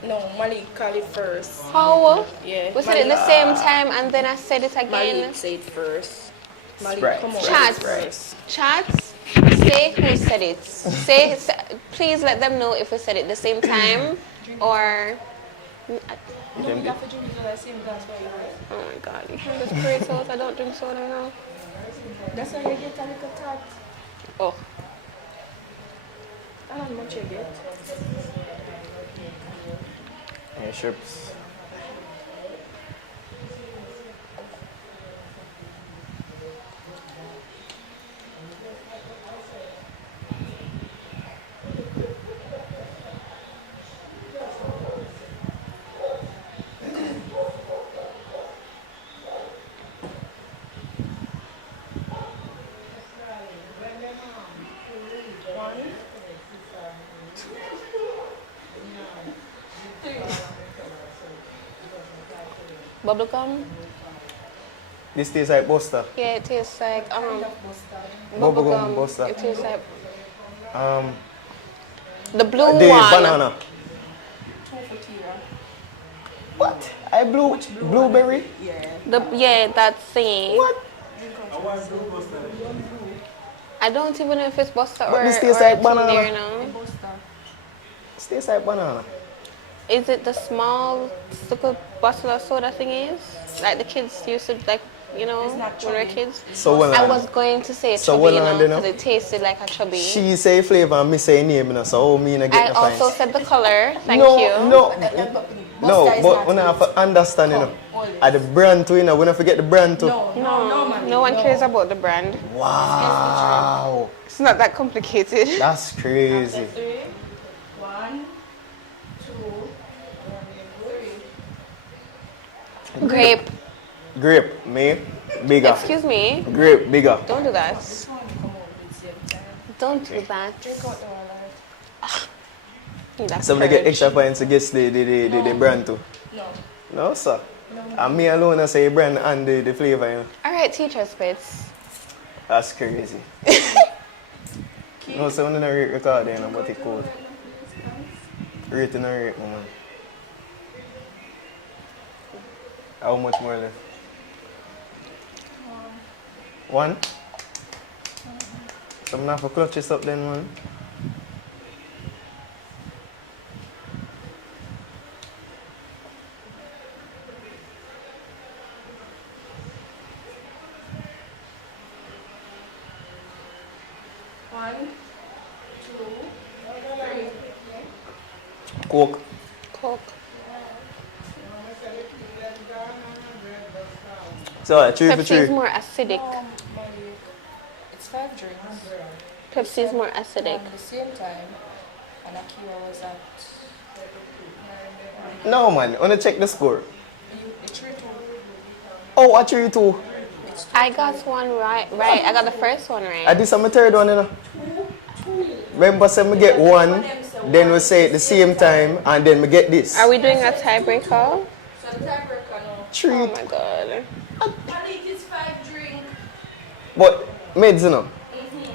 No, Malik call it first. How? Yeah. We said it the same time and then I said it again. Malik say it first. Malik, Sprite. come on. Chats. First. Chats, say who said it. Please let them know if we said it at the same time or. No, you have to drink it at the same glass while you have. Oh my god, you can't just create soda. I don't drink soda now. That's why you get a little tart. Oh. I don't know how much you get. Yeah, Schweppes. Bubblegum? This tastes like Buster. Yeah, it tastes like Bubblegum Buster. It tastes like Um, the blue the one. banana. What? Blueberry? Yeah, that thingy. What? I don't even know if it's Buster But or this tastes or like banana. Tinder, you know? This tastes like banana. Is it the small little bottle of soda thingies? Like the kids used to, like, you know, when we were kids? So well, I was going to say So chubby, well you on, know, you know? because it tasted like a chubby. She say flavor and me say name, you know, so how me not I get the also fines. said the color. Thank no, you. No, but we have to understand, you know. At the brand too, you know, we don't forget the brand too. No one cares about the brand. Wow. It's not that complicated. That's crazy. 3, 1, 2, 3. Grape. Grape, me, bigger. Excuse me. Grape, bigger. Don't do that. Don't do that. That's Somebody get courage. extra points to guess the brand too. No. No, sir. And me alone I say brand and the flavor, you know. All right, teacher spits. That's crazy. No, so when I rate record then about it code. Rate and rate, man. How much more left? One? So I'm gonna have to clutch this up then, man. One, two, three. Coke. Coke. So, 3 for Pepsi 3. is more acidic. It's 5 drinks. Pepsi is more acidic. At the same time, and Akira was at No, man. I want to check the score. it's 3-2. Oh, I 3-2. I got one right. I got the first one right. I did some third one, you know. Remember, say me get one, then we say it the same time, and then we get this. Are we doing a tiebreaker? So the tiebreaker now. 3. Oh my god. Malik is 5 drink. But mids, you know.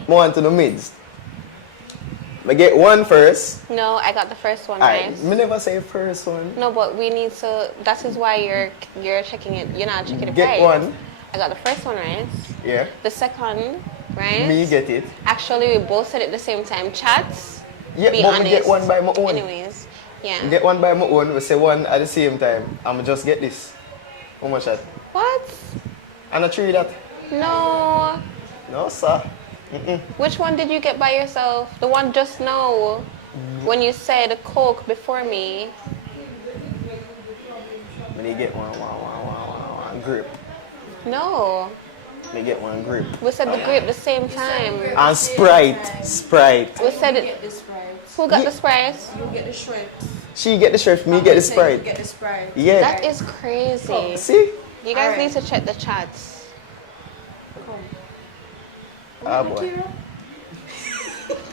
I want to know mids. I get one first. No, I got the first one Alright, right. me never say first one. No, but we need to. That is why you're checking it. You're not checking it Get right. one. I got the first one right. Yeah. The second, right? Me get it. Actually, we both said it at the same time. Chats. Yeah, Be but honest. we get one by my own. Anyways, yeah. Get one by my own. We say one at the same time. I'ma just get this. How much that? What? And I treat that. No. No, sir. Which one did you get by yourself? The one just now, when you said Coke before me. When you get one grip. No. Me get one grip. We said the grape the same time. And Sprite. We said it. Get the Sprite. Who got the Sprite? You get the Shrek. She get the shirt, me get the Sprite. Get the Sprite. Yeah. That is crazy. See? You guys Alright. need to check the chats. Ah, boy.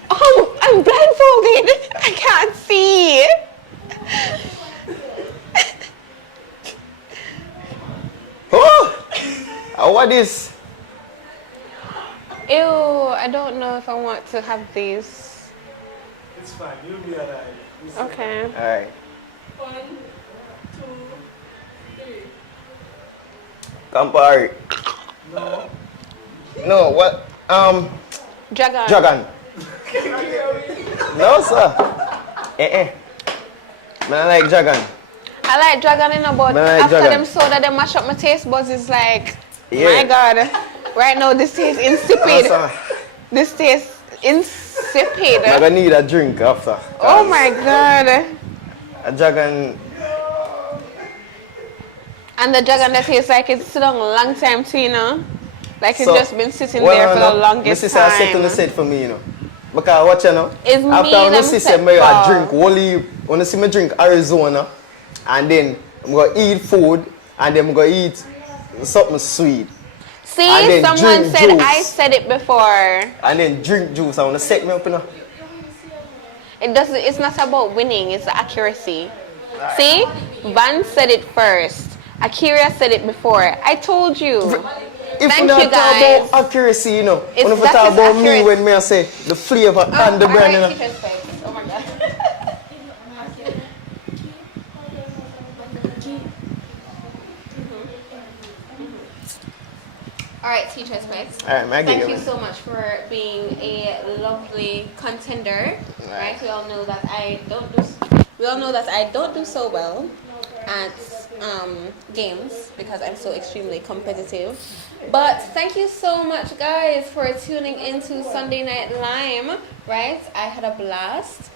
Oh, I'm blindfolded. I can't see. Oh! What is? Ew, I don't know if I want to have these. It's fine, you'll be alright. Okay. Alright. 1, 2, 3. Campari. No. No, what? Dragon. Dragon. No, sir. Man, I like dragon. I like dragon in a but Man, I like after dragon. them soda, they mash up my taste buds. It's like, Yeah. my God. Right now, this tastes insipid. No, sir. This tastes insipid. I'm gonna need a drink after. Oh my God. A dragon. And the dragon that tastes like it's sit on a long time too, you know? Like it's So, just been sitting well, there for no, the longest my sister has set on the time. set for me, you know. Because watch you know. It's me after when them see set me I for. drink only when you see me drink Arizona and then I'm gonna eat food and then I'm gonna eat something sweet. See, And then someone drink said juice. I said it before. And then drink juice. I wanna set me up, you know. It doesn't. It's not about winning. It's the accuracy. See, Van said it first. Akira said it before. I told you. If Thank we not you, talk guys. about accuracy, you know. It's- When we that talk is about me accurate. when me I say the flavor and the brand, you know. Oh my God. All right, teacher specs. Alright, Maggie. Thank you so much for being a lovely contender. Right? We all know that I don't do. We all know that I don't do so well at games because I'm so extremely competitive. But thank you so much, guys, for tuning into Sunday Night Lyme. Right? I had a blast.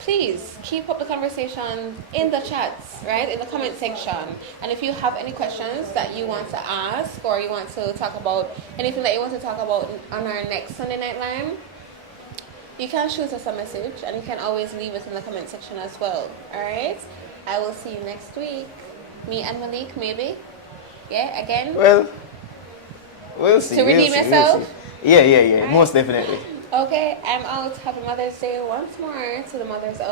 Please keep up the conversation in the chats, right? In the comment section. And if you have any questions that you want to ask or you want to talk about anything that you want to talk about on our next Sunday Night Lyme, you can shoot us a message and you can always leave it in the comment section as well. Alright? I will see you next week. Me and Malik, maybe? Yeah, again? Well, we'll see. To redeem yourself? Yeah, most definitely. Okay, I'm out. Happy Mother's Day once more to the mothers out.